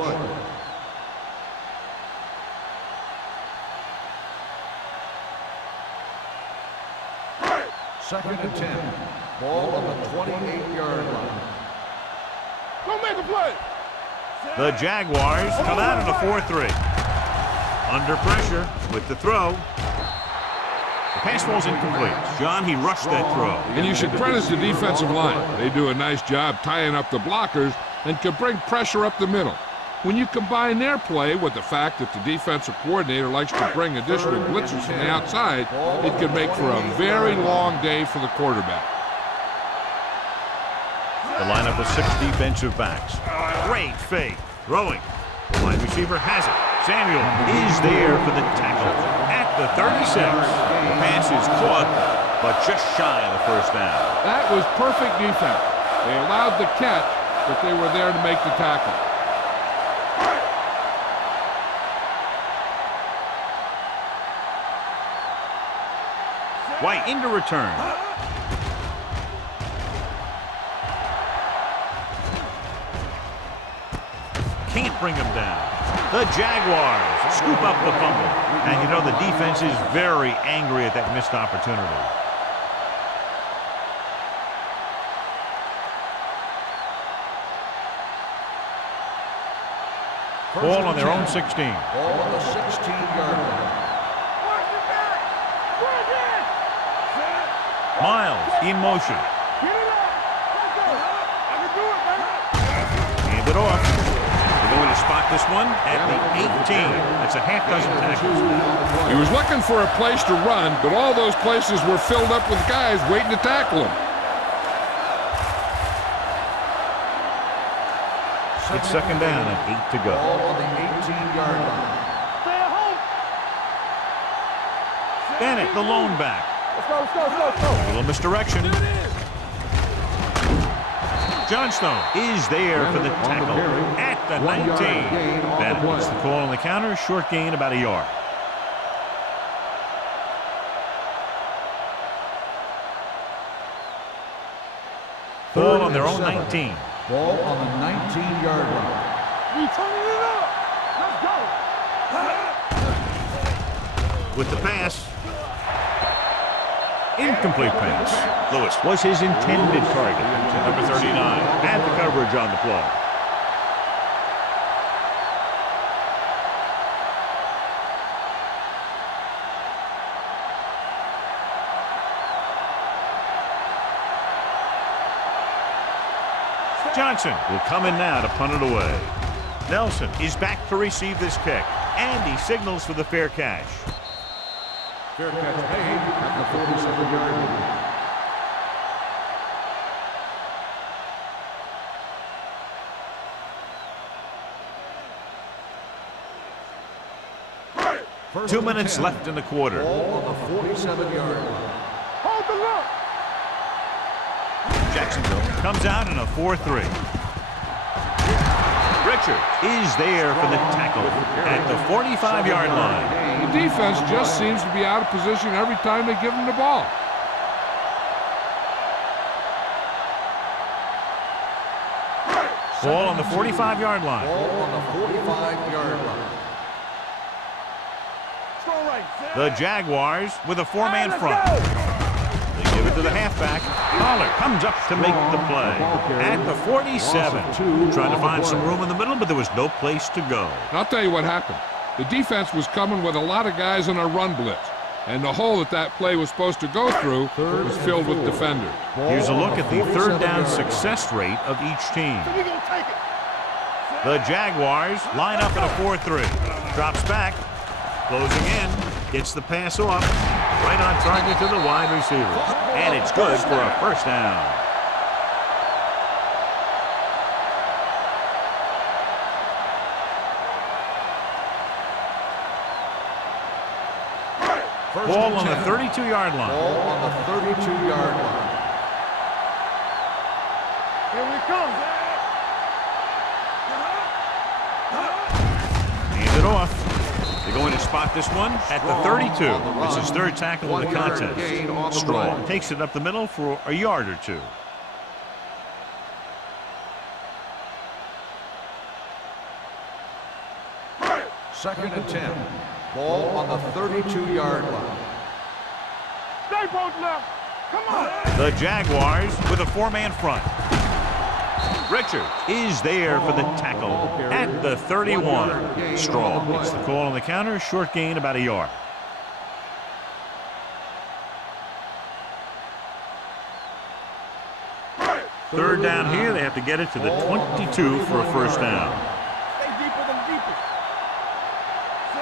Second and 10. Ball on the 28-yard line. Go make a play. The Jaguars come out in a 4-3. Under pressure with the throw. The pass ball's incomplete. John, he rushed that throw. And you should credit the defensive line. They do a nice job tying up the blockers and can bring pressure up the middle. When you combine their play with the fact that the defensive coordinator likes to bring additional blitzers from the outside, it can make for a very long day for the quarterback. The lineup of 6 defensive backs. Great fake. Throwing. The wide receiver has it. Samuel is there for the tackle. At the 36. The pass is caught, but just shy of the first down. That was perfect defense. They allowed the catch, but they were there to make the tackle. White into return. Can't bring him down. The Jaguars scoop up the fumble. And you know the defense is very angry at that missed opportunity. Ball on their own 16. Ball on the 16-yard line. Watch your back. Bring it. Miles in motion. Get it up. Let's go. I can do it, man. Hand it off. They're going to spot this one at the 18. That's a half dozen tackles. He was looking for a place to run, but all those places were filled up with guys waiting to tackle him. It's second down and 8 to go. Ball on the 18-yard line. Stay at home. Bennett, the lone back. Let's go. A little misdirection. Johnstone is there for the tackle at the 19. Bennett gets the call on the counter. Short gain, about a yard. Ball on their own 19. Ball on the 19-yard line. We turning it up. Let's go. With the pass. Incomplete pass. Lewis was his intended target. Number 39 had the coverage on the play. Johnson will come in now to punt it away. Nelson is back to receive this kick, and he signals for the fair catch. Fair catch made at the 47-yard line. First 2 and minutes 10. left in the quarter. Ball on the 47-yard line. Hold the look. Jacksonville comes out in a 4-3. Richard is there for the tackle at the 45-yard line. The defense just seems to be out of position every time they give them the ball. Ball on the 45-yard line. Ball on the 45-yard line. Strong right. The Jaguars with a 4-man front. They give it to the halfback. Pollard comes up to make the play at the 47. Trying to find some room in the middle, but there was no place to go. And I'll tell you what happened. The defense was coming with a lot of guys in a run blitz, and the hole that play was supposed to go through was filled with defenders. Here's a look at the third down success rate of each team. We gonna take it. The Jaguars line up in a 4-3. Drops back. Closing in. Gets the pass off. Right on target to the wide receiver. And it's good for a first down. Ball on the 32-yard line. Ball on the 32-yard line. Here we come. Hand it off. They're going to spot this one at the 32. It's his third tackle of the contest. Strong takes it up the middle for a yard or two. Second and 10. Ball on the 32-yard line. Stay both left. Come on. The Jaguars with a 4-man front. Richard is there for the tackle at the 31. Strong gets the call on the counter. Short gain, about a yard. Third down here. They have to get it to the 22 for a first down. Stay deeper than deeper.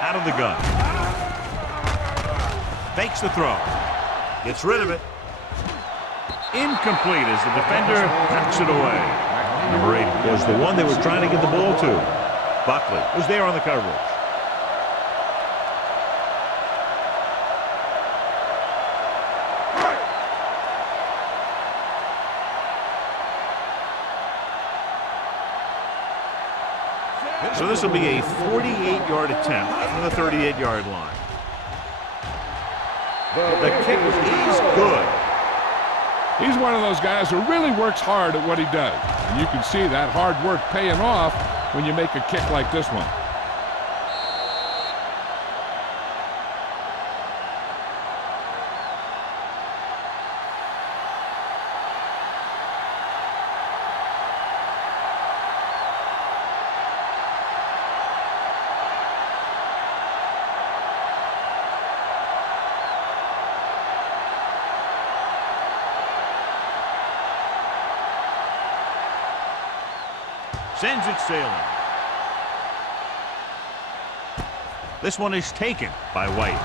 Out of the gun. Fakes the throw. Gets rid of it. Incomplete as the defender knocks it away. Number 8 was the one they were trying to get the ball to. Buckley was there on the coverage. So this will be a 48-yard attempt from the 38-yard line. The kick is good. He's one of those guys who really works hard at what he does. And you can see that hard work paying off when you make a kick like this one. Sends it sailing. This one is taken by White.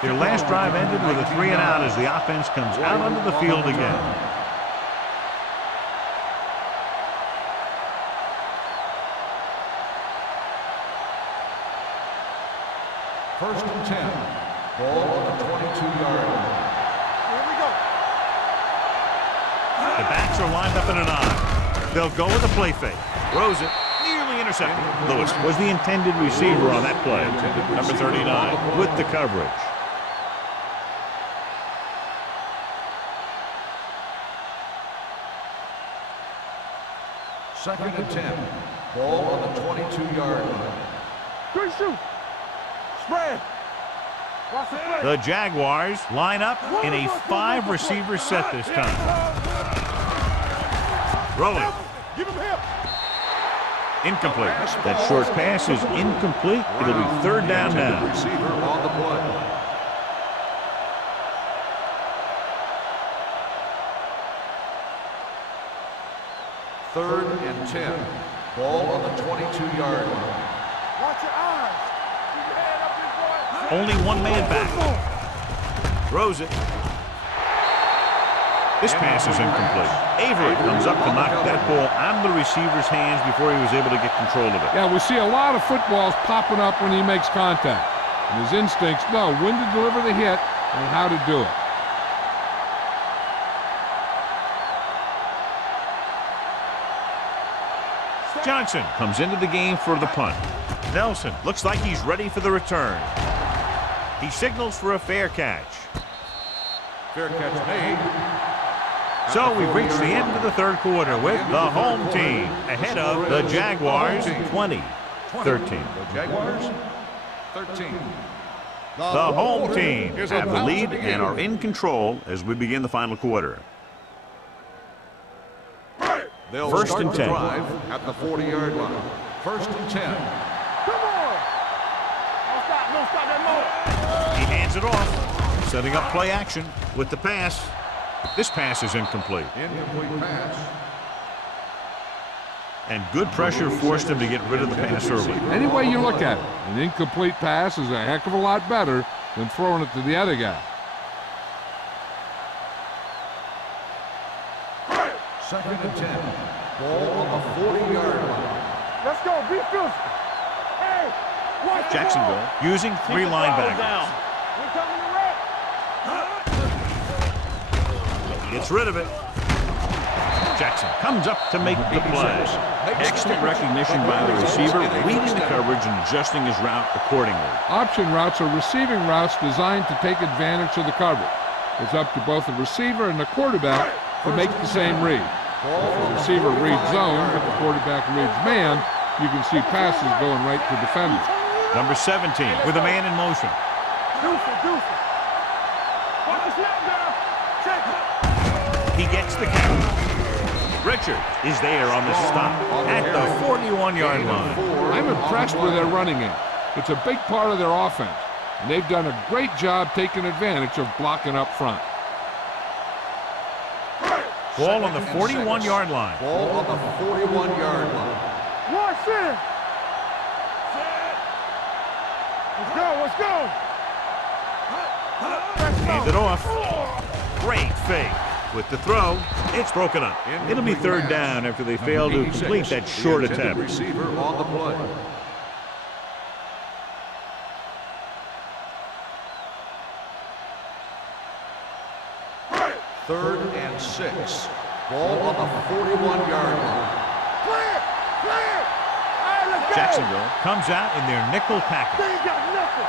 Their last drive ended with a 3-and-out as the offense comes out onto the field again. First and 10. Ball on the 22-yard line. The backs are lined up in an I. They'll go with a play fake. Throws it. Nearly intercepted. Lewis was the intended receiver on that play. Number 39 with the coverage. Second and 10. Ball on the 22-yard line. Good shoot. Spread. Watch the play. The Jaguars line up in a 5-receiver set this time. Rolling. Give him hip. Incomplete. That short pass is incomplete. It'll be third down now. Receiver on the play. Third and 10. Ball on the 22-yard line. Watch your eyes. Keep your head up, big boy. Only one man back. Throws it. This pass is incomplete. Avery comes up to knock that ball out of the receiver's hands before he was able to get control of it. Yeah, we see a lot of footballs popping up when he makes contact. And his instincts know when to deliver the hit and how to do it. Johnson comes into the game for the punt. Nelson looks like he's ready for the return. He signals for a fair catch. Fair catch made. So we've reached the end of the third quarter with the home team ahead of the Jaguars 20-13. The Jaguars 13. The home team have the lead and are in control as we begin the final quarter. They'll First start and the 10. drive at the 40-yard line. First and 10. Come on. Don't stop that motor. He hands it off, setting up play action with the pass. This pass is incomplete. Incomplete pass. And good pressure forced him to get rid of the pass early. Any way you look at it, an incomplete pass is a heck of a lot better than throwing it to the other guy. Second and 10. Ball on the 40-yard line. Let's go. Be physical. Hey, watch the Jacksonville ball. using three linebackers. We're coming to wreck. Gets rid of it. Jackson comes up to make the play. Excellent recognition by the receiver, reading the coverage and adjusting his route accordingly. Option routes are receiving routes designed to take advantage of the coverage. It's up to both the receiver and the quarterback to make the same read. If the receiver reads zone, but the quarterback reads man, you can see passes going right to defenders. Number 17 with a man in motion. Deuce. Watch the snap down. Check it. He gets the count. Richard is there on the stop at the 41-yard line. I'm impressed with their running game. It's a big part of their offense, and they've done a great job taking advantage of blocking up front. Ball on the 41-yard line. Ball on the 41-yard line. Watch it. Let's go. Hand it off. Great fake. With the throw, it's broken up. It'll be third down after they fail to complete that short attempt. Receiver on the play. Third and 6. Ball on the 41-yard line. Clear. All right, let's go. Jacksonville comes out in their nickel package. They ain't got nothing.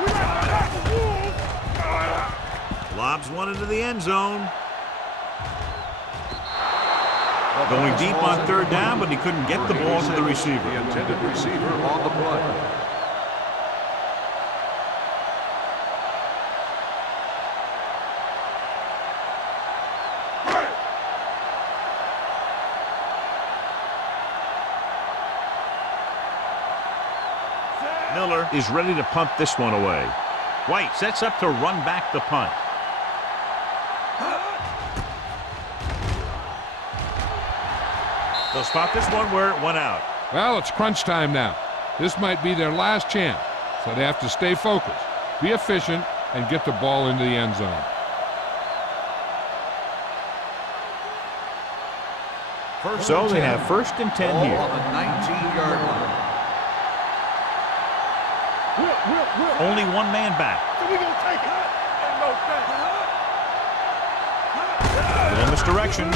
We got the Wolves. Lobs one into the end zone. Going deep on third down, but he couldn't get the ball to the receiver. The intended receiver on the play. Miller is ready to punt this one away. White sets up to run back the punt. They'll spot this one where it went out. Well, it's crunch time now. This might be their last chance, so they have to stay focused, be efficient, and get the ball into the end zone. So they have first and 10 Ball here. on the 19-yard line. Only one man back. So we gonna take it. Ain't no thing. Little misdirection.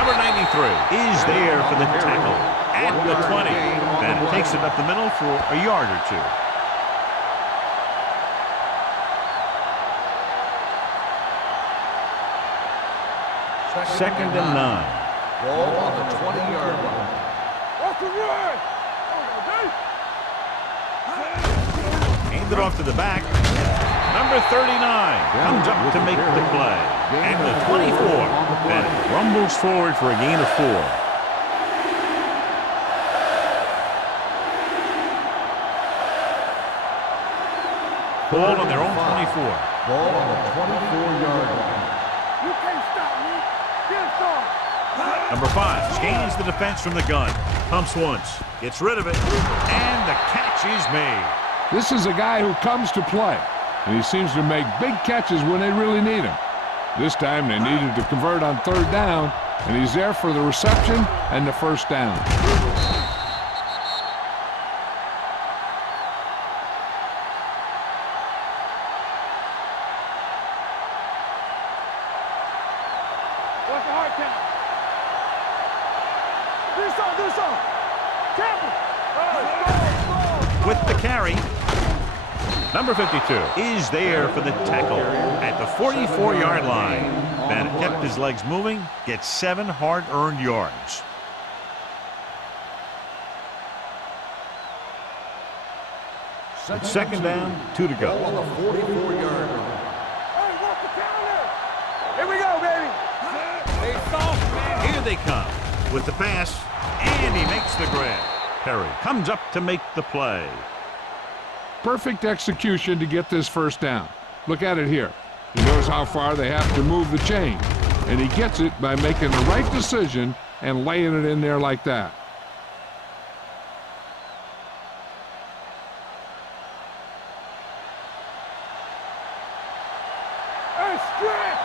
Number 93 is there for the tackle at the 20. And it takes it up the middle for a yard or two. Second and 9. Ball on the 20-yard line. What's the run? Hand it off to the back. Number 39 comes up to make the play. At the 24, then rumbles forward for a gain of 4. Ball on their own 24. Ball on the 24-yard line. You can't stop me. Get started. Number 5 scans the defense from the gun. Pumps once, gets rid of it, and the catch is made. This is a guy who comes to play. and he seems to make big catches when they really need him. This time they needed to convert on third down, and he's there for the reception and the first down. What's the hard count? Do so. Campbell. With the carry, number 52 is there for the tackle at the 44-yard line. Bennett kept his legs moving, gets 7 hard-earned yards. Second down, 2 to go. On the 44-yard line. Hey, walk the counter. Here we go, baby. Hey, soft, man. Here they come with the pass, and he makes the grab. Perry comes up to make the play. Perfect execution to get this first down. Look at it here. He knows how far they have to move the chain, and he gets it by making the right decision and laying it in there like that. Hey, stretch.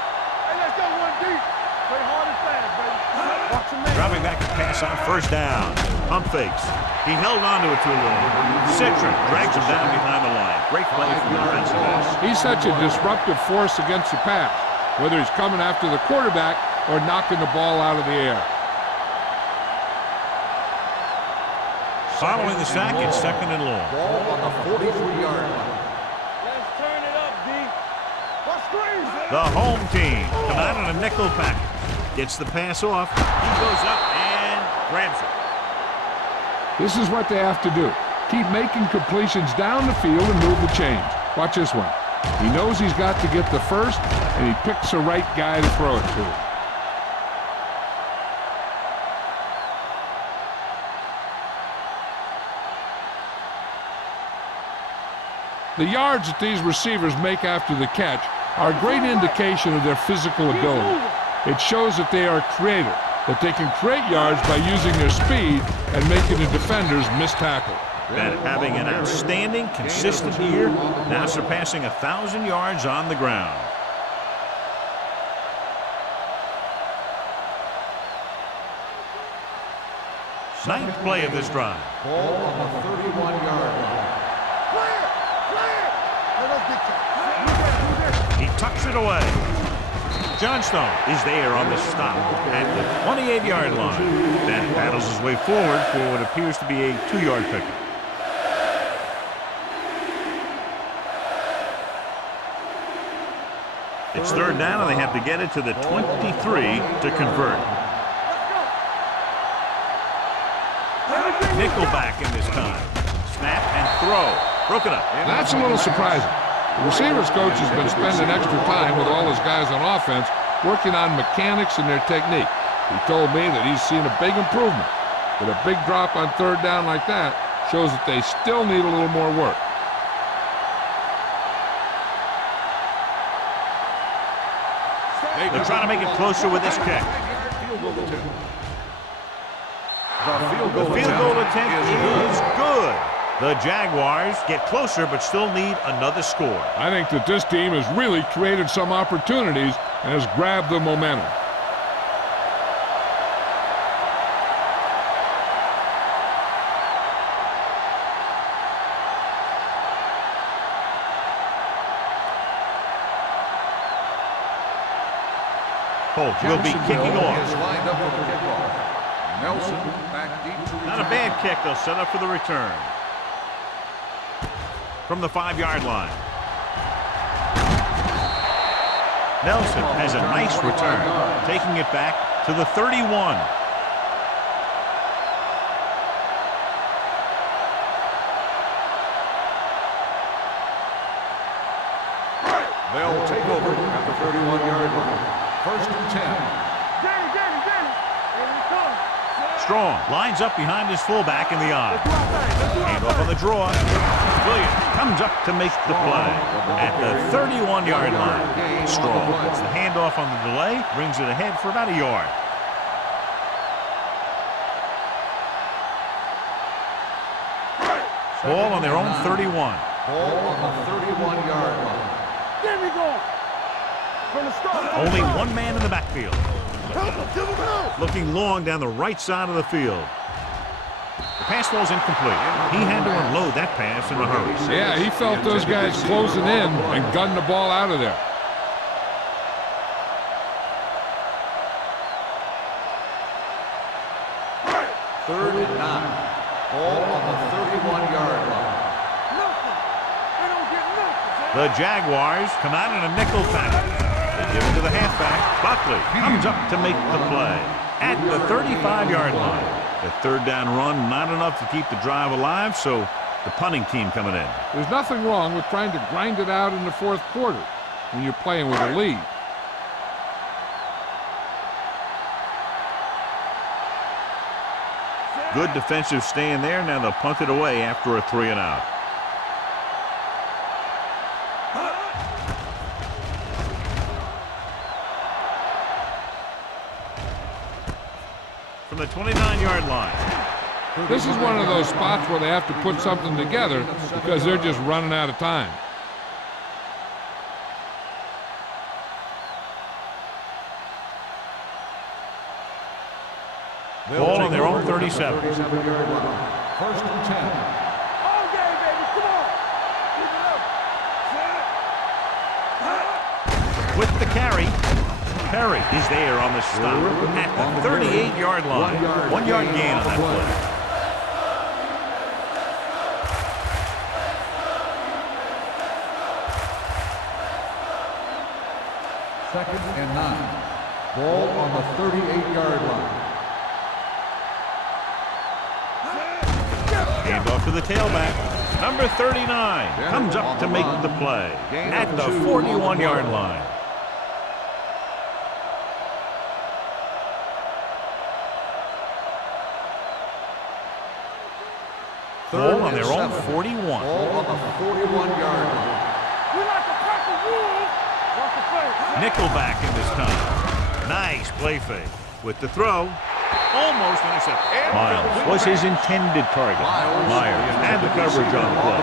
Hey, let's go one deep. Play hard and fast, baby. Watch your man. Dropping back to pass on first down. Pump fakes. He held on to it too long. Citron drags him down behind the line. Great play from the defensive end. He's such a disruptive force against the pass, whether he's coming after the quarterback or knocking the ball out of the air. Following the sack, it's second and long. Ball on the 43-yard line. Let's turn it up, D. Let's squeeze it. The home team come out in a nickel package. Gets the pass off. He goes up and grabs it. This is what they have to do. Keep making completions down the field and move the chains. Watch this one. He knows he's got to get the first, and he picks the right guy to throw it to. The yards that these receivers make after the catch are a great indication of their physical ability. It shows that they are creative, that they can create yards by using their speed and making the defenders miss tackle. Bennett having an outstanding, consistent year, now surpassing 1,000 yards on the ground. Ninth play of this drive. Ball on the 31-yard line. Clear. Hey, let's get you. He tucks it away. Johnstone is there on the stop at the 28-yard line. Bennett paddles his way forward for what appears to be a 2-yard pickup. It's third down, and they have to get it to the 23 to convert. Nickelback in this time. Snap and throw. Broken up. That's a little surprising. The receivers coach has been spending extra time with all his guys on offense working on mechanics and their technique. He told me that he's seen a big improvement, but a big drop on third down like that shows that they still need a little more work. They're trying to make it closer with this kick. The field goal attempt is good. The Jaguars get closer but still need another score. I think that this team has really created some opportunities and has grabbed the momentum. Colts will be kicking is off. lined up for the kickoff. Nelson back deep to Not a bad kick. They'll set up for the return. From the 5-yard line. Nelson has a nice return, taking it back to the 31. They'll take over at the 31-yard line. First and 10. Danny. Here we come. Strong lines up behind his fullback in the eye. Hand off on the draw. Williams comes up to make the play at the 31-yard line. Strong puts the handoff on the delay, brings it ahead for about a yard. Ball on their own 31. Ball on the 31-yard line. Get me going. From the start. Only one man in the backfield. Help him, give him help. Looking long down the right side of the field. The pass ball's incomplete. He had to unload that pass in a hurry. Yeah, he felt those guys closing in and gunned the ball out of there. Third and 9. Ball on the 31-yard line. Nothing. They don't get nothing. The Jaguars come out in a nickel package. They give it to the halfback. Buckley comes up to make the play at the 35-yard line. The third down run, not enough to keep the drive alive, so the punting team coming in. There's nothing wrong with trying to grind it out in the fourth quarter when you're playing with a lead. Good defensive stand there. Now they'll punt it away after a 3 and out. From the 29-yard line. This is one of those spots where they have to put something together because they're just running out of time. Ball on their own 37. 37-yard line. First and 10. All game, baby. Come on. Keep it up. Set. With the carry. Perry is there on the stop at the 38-yard line. 1 yard gain on that play. Second and 9. Ball on the 38-yard line. Hand off to the tailback. Number 39 comes up to make the play at the 41-yard line. Ball on their own 41. Ball on the 41-yard line. We like to pack the wolves. Watch the play. Nickelback in this time. Nice play fake. With the throw, almost intercepted. Miles was his intended target. Myers had the coverage on the play.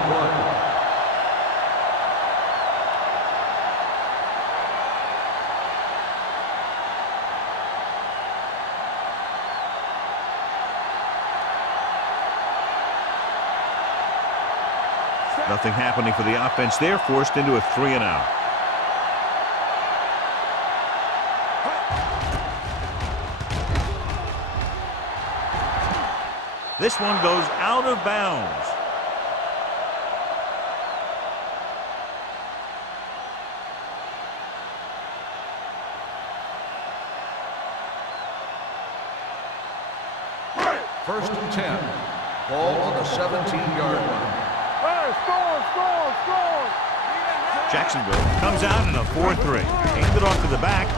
Nothing happening for the offense there, forced into a 3 and out. This one goes out of bounds. First and 10. Ball on the 17-yard line. Hey, score. Jacksonville comes out in a 4-3. Handed off to the back.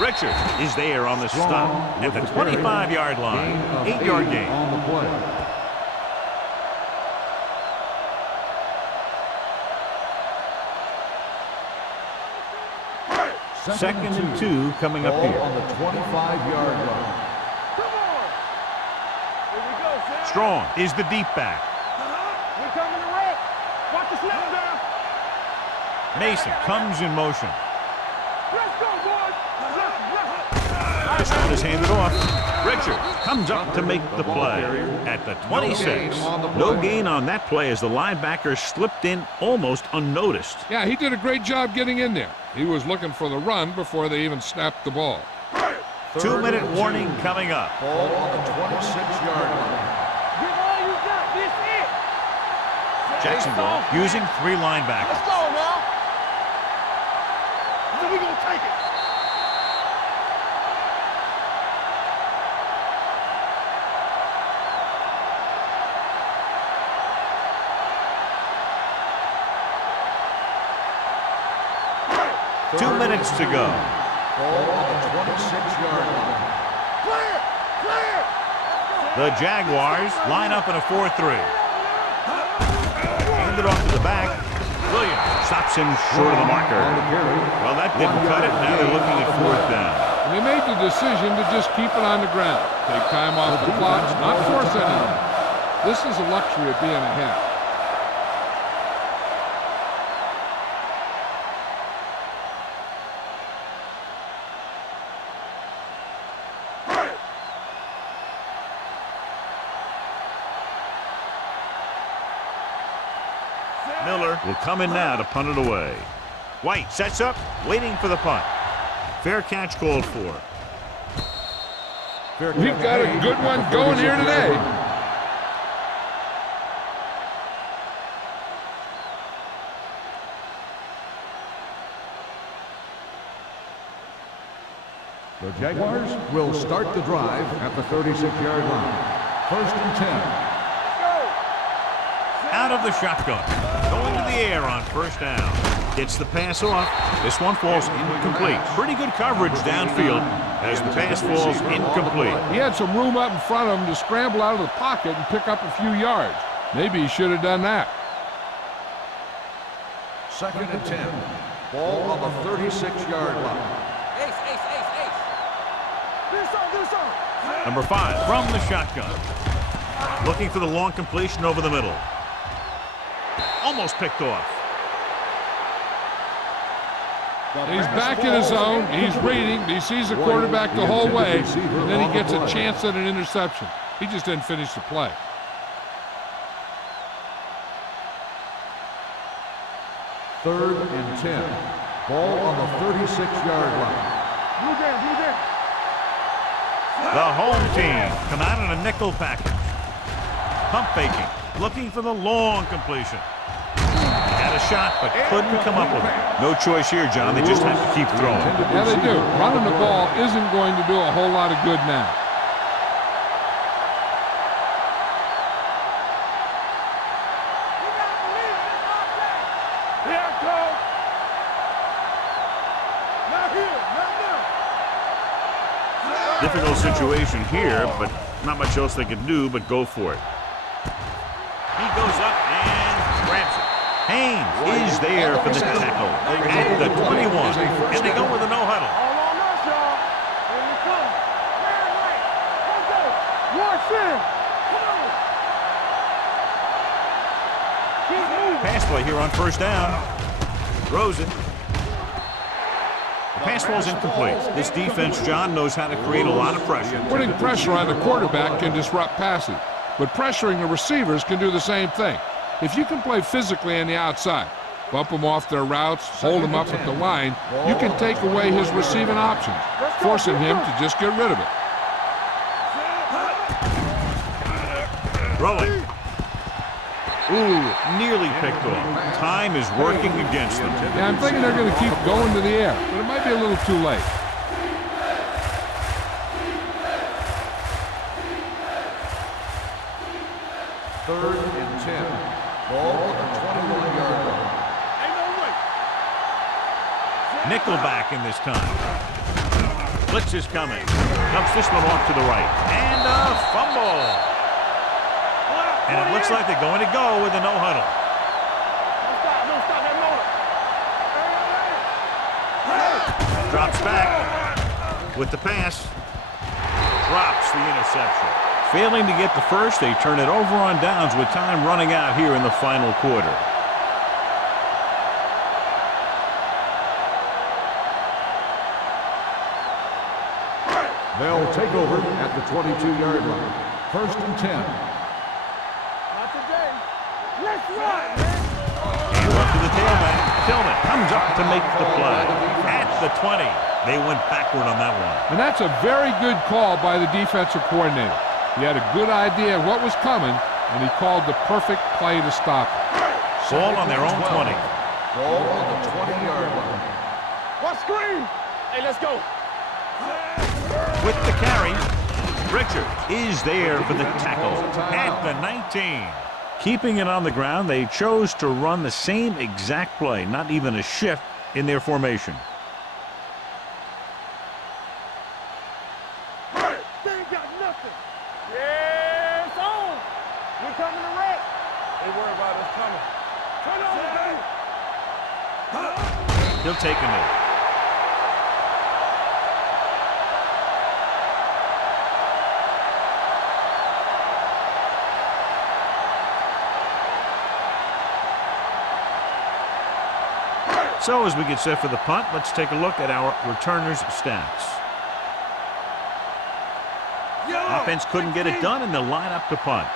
Richard is there on the stop at the 25-yard line. 8-yard gain. On the play. Second and 2 coming up Ball here. on the 25-yard line. Come on. Here we go, Sam. Strong is the deep back. We're coming to wreck. Watch the snap down. Mason comes in motion. Let's go, boys. This one is handed off. Richard comes up to make the play at the 26. No gain on that play as the linebacker slipped in almost unnoticed. Yeah, he did a great job getting in there. He was looking for the run before they even snapped the ball. 2-minute warning coming up. Ball on the 26-yard line. Give all you got. This it. Jacksonville using 3 linebackers. Let's go now. Then we gonna take it. Two minutes to go. Ball on the 26-yard line. Clear. The Jaguars line up in a 4-3. Handed off to the back. Williams stops him short of the marker. Well, that didn't cut it. Now they're looking at 4th down. And they made the decision to just keep it on the ground. Take time off the clock, not force anything. This is a luxury of being ahead. punter will come in now to punt it away. White sets up, waiting for the punt. Fair catch called for. We've got a good one going here today. The Jaguars will start the drive at the 36-yard line. 1st and 10. Out of the shotgun. Going to the air on 1st down. Gets the pass off. This one falls incomplete. Pretty good coverage downfield as the pass falls incomplete. He had some room up in front of him to scramble out of the pocket and pick up a few yards. Maybe he should have done that. 2nd and 10. Ball on the 36-yard line. Number 5 from the shotgun. Looking for the long completion over the middle. Almost picked off. He's back in his zone. He's reading. He sees the quarterback the whole way, and then he gets a chance at an interception. He just didn't finish the play. 3rd and 10. Ball on the 36-yard line. The home team come out in a nickel package. Pump faking. Looking for the long completion. Had a shot, but couldn't come up with it. No choice here, John. They just have to keep throwing. Yeah, they do. Running the ball isn't going to do a whole lot of good now. Difficult situation here, but not much else they can do but go for it. He goes up and grabs it. Haynes is there for the tackle at the 21, and they go with a no-huddle. Pass play here on 1st down. Throws it. The pass falls incomplete. This defense, John, knows how to create a lot of pressure. Putting pressure on the quarterback can disrupt passing, but pressuring the receivers can do the same thing. If you can play physically on the outside, bump them off their routes, hold them up at the line, you can take away his receiving options, forcing him to just get rid of it. Rolling. Ooh, nearly picked off. Time is working against them. Yeah, I'm thinking they're going to keep going to the air, but it might be a little too late. Third and 10. Ball on the 21-yard line. Nickelback in this time. Blitz is coming. Dumps this one off to the right. And a fumble. And it looks like they're going to go with a no-huddle. Drops back with the pass. Drops the interception. Failing to get the first, they turn it over on downs with time running out here in the final quarter. They'll take over at the 22-yard line. 1st and 10. Hands up to the tailback. Tillman comes up to make the play. At the 20. They went backward on that one. And that's a very good call by the defensive coordinator. He had a good idea of what was coming, and he called the perfect play to stop it. Ball on their own 20. Ball on the 20-yard line. What screen? Hey, let's go. With the carry, Richard is there for the tackle at the 19. Keeping it on the ground, they chose to run the same exact play, not even a shift in their formation. They ain't got nothing. Yeah, it's on. We coming to wreck. They worry about us coming. Turn on, baby. He'll take a knee. So as we get set for the punt, let's take a look at our returners' stats. Offense couldn't get it done, and they'll line up to punt.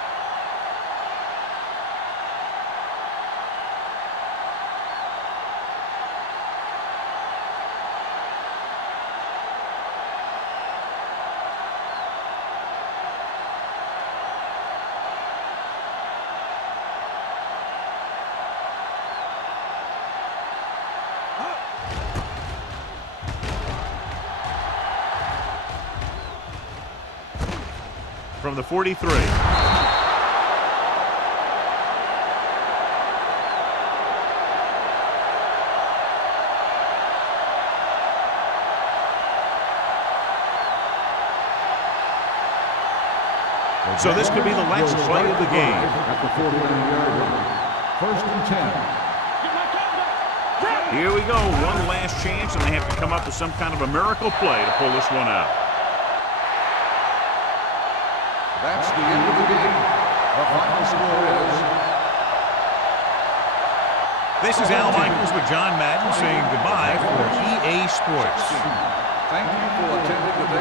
from the 43. So this could be the last play of the game. At the 49-yard line. First and 10. Here we go. One last chance, and they have to come up with some kind of a miracle play to pull this one out. That's the end of the game. The final score is... This is Al Michaels with John Madden saying goodbye for EA Sports. Thank you for attending today's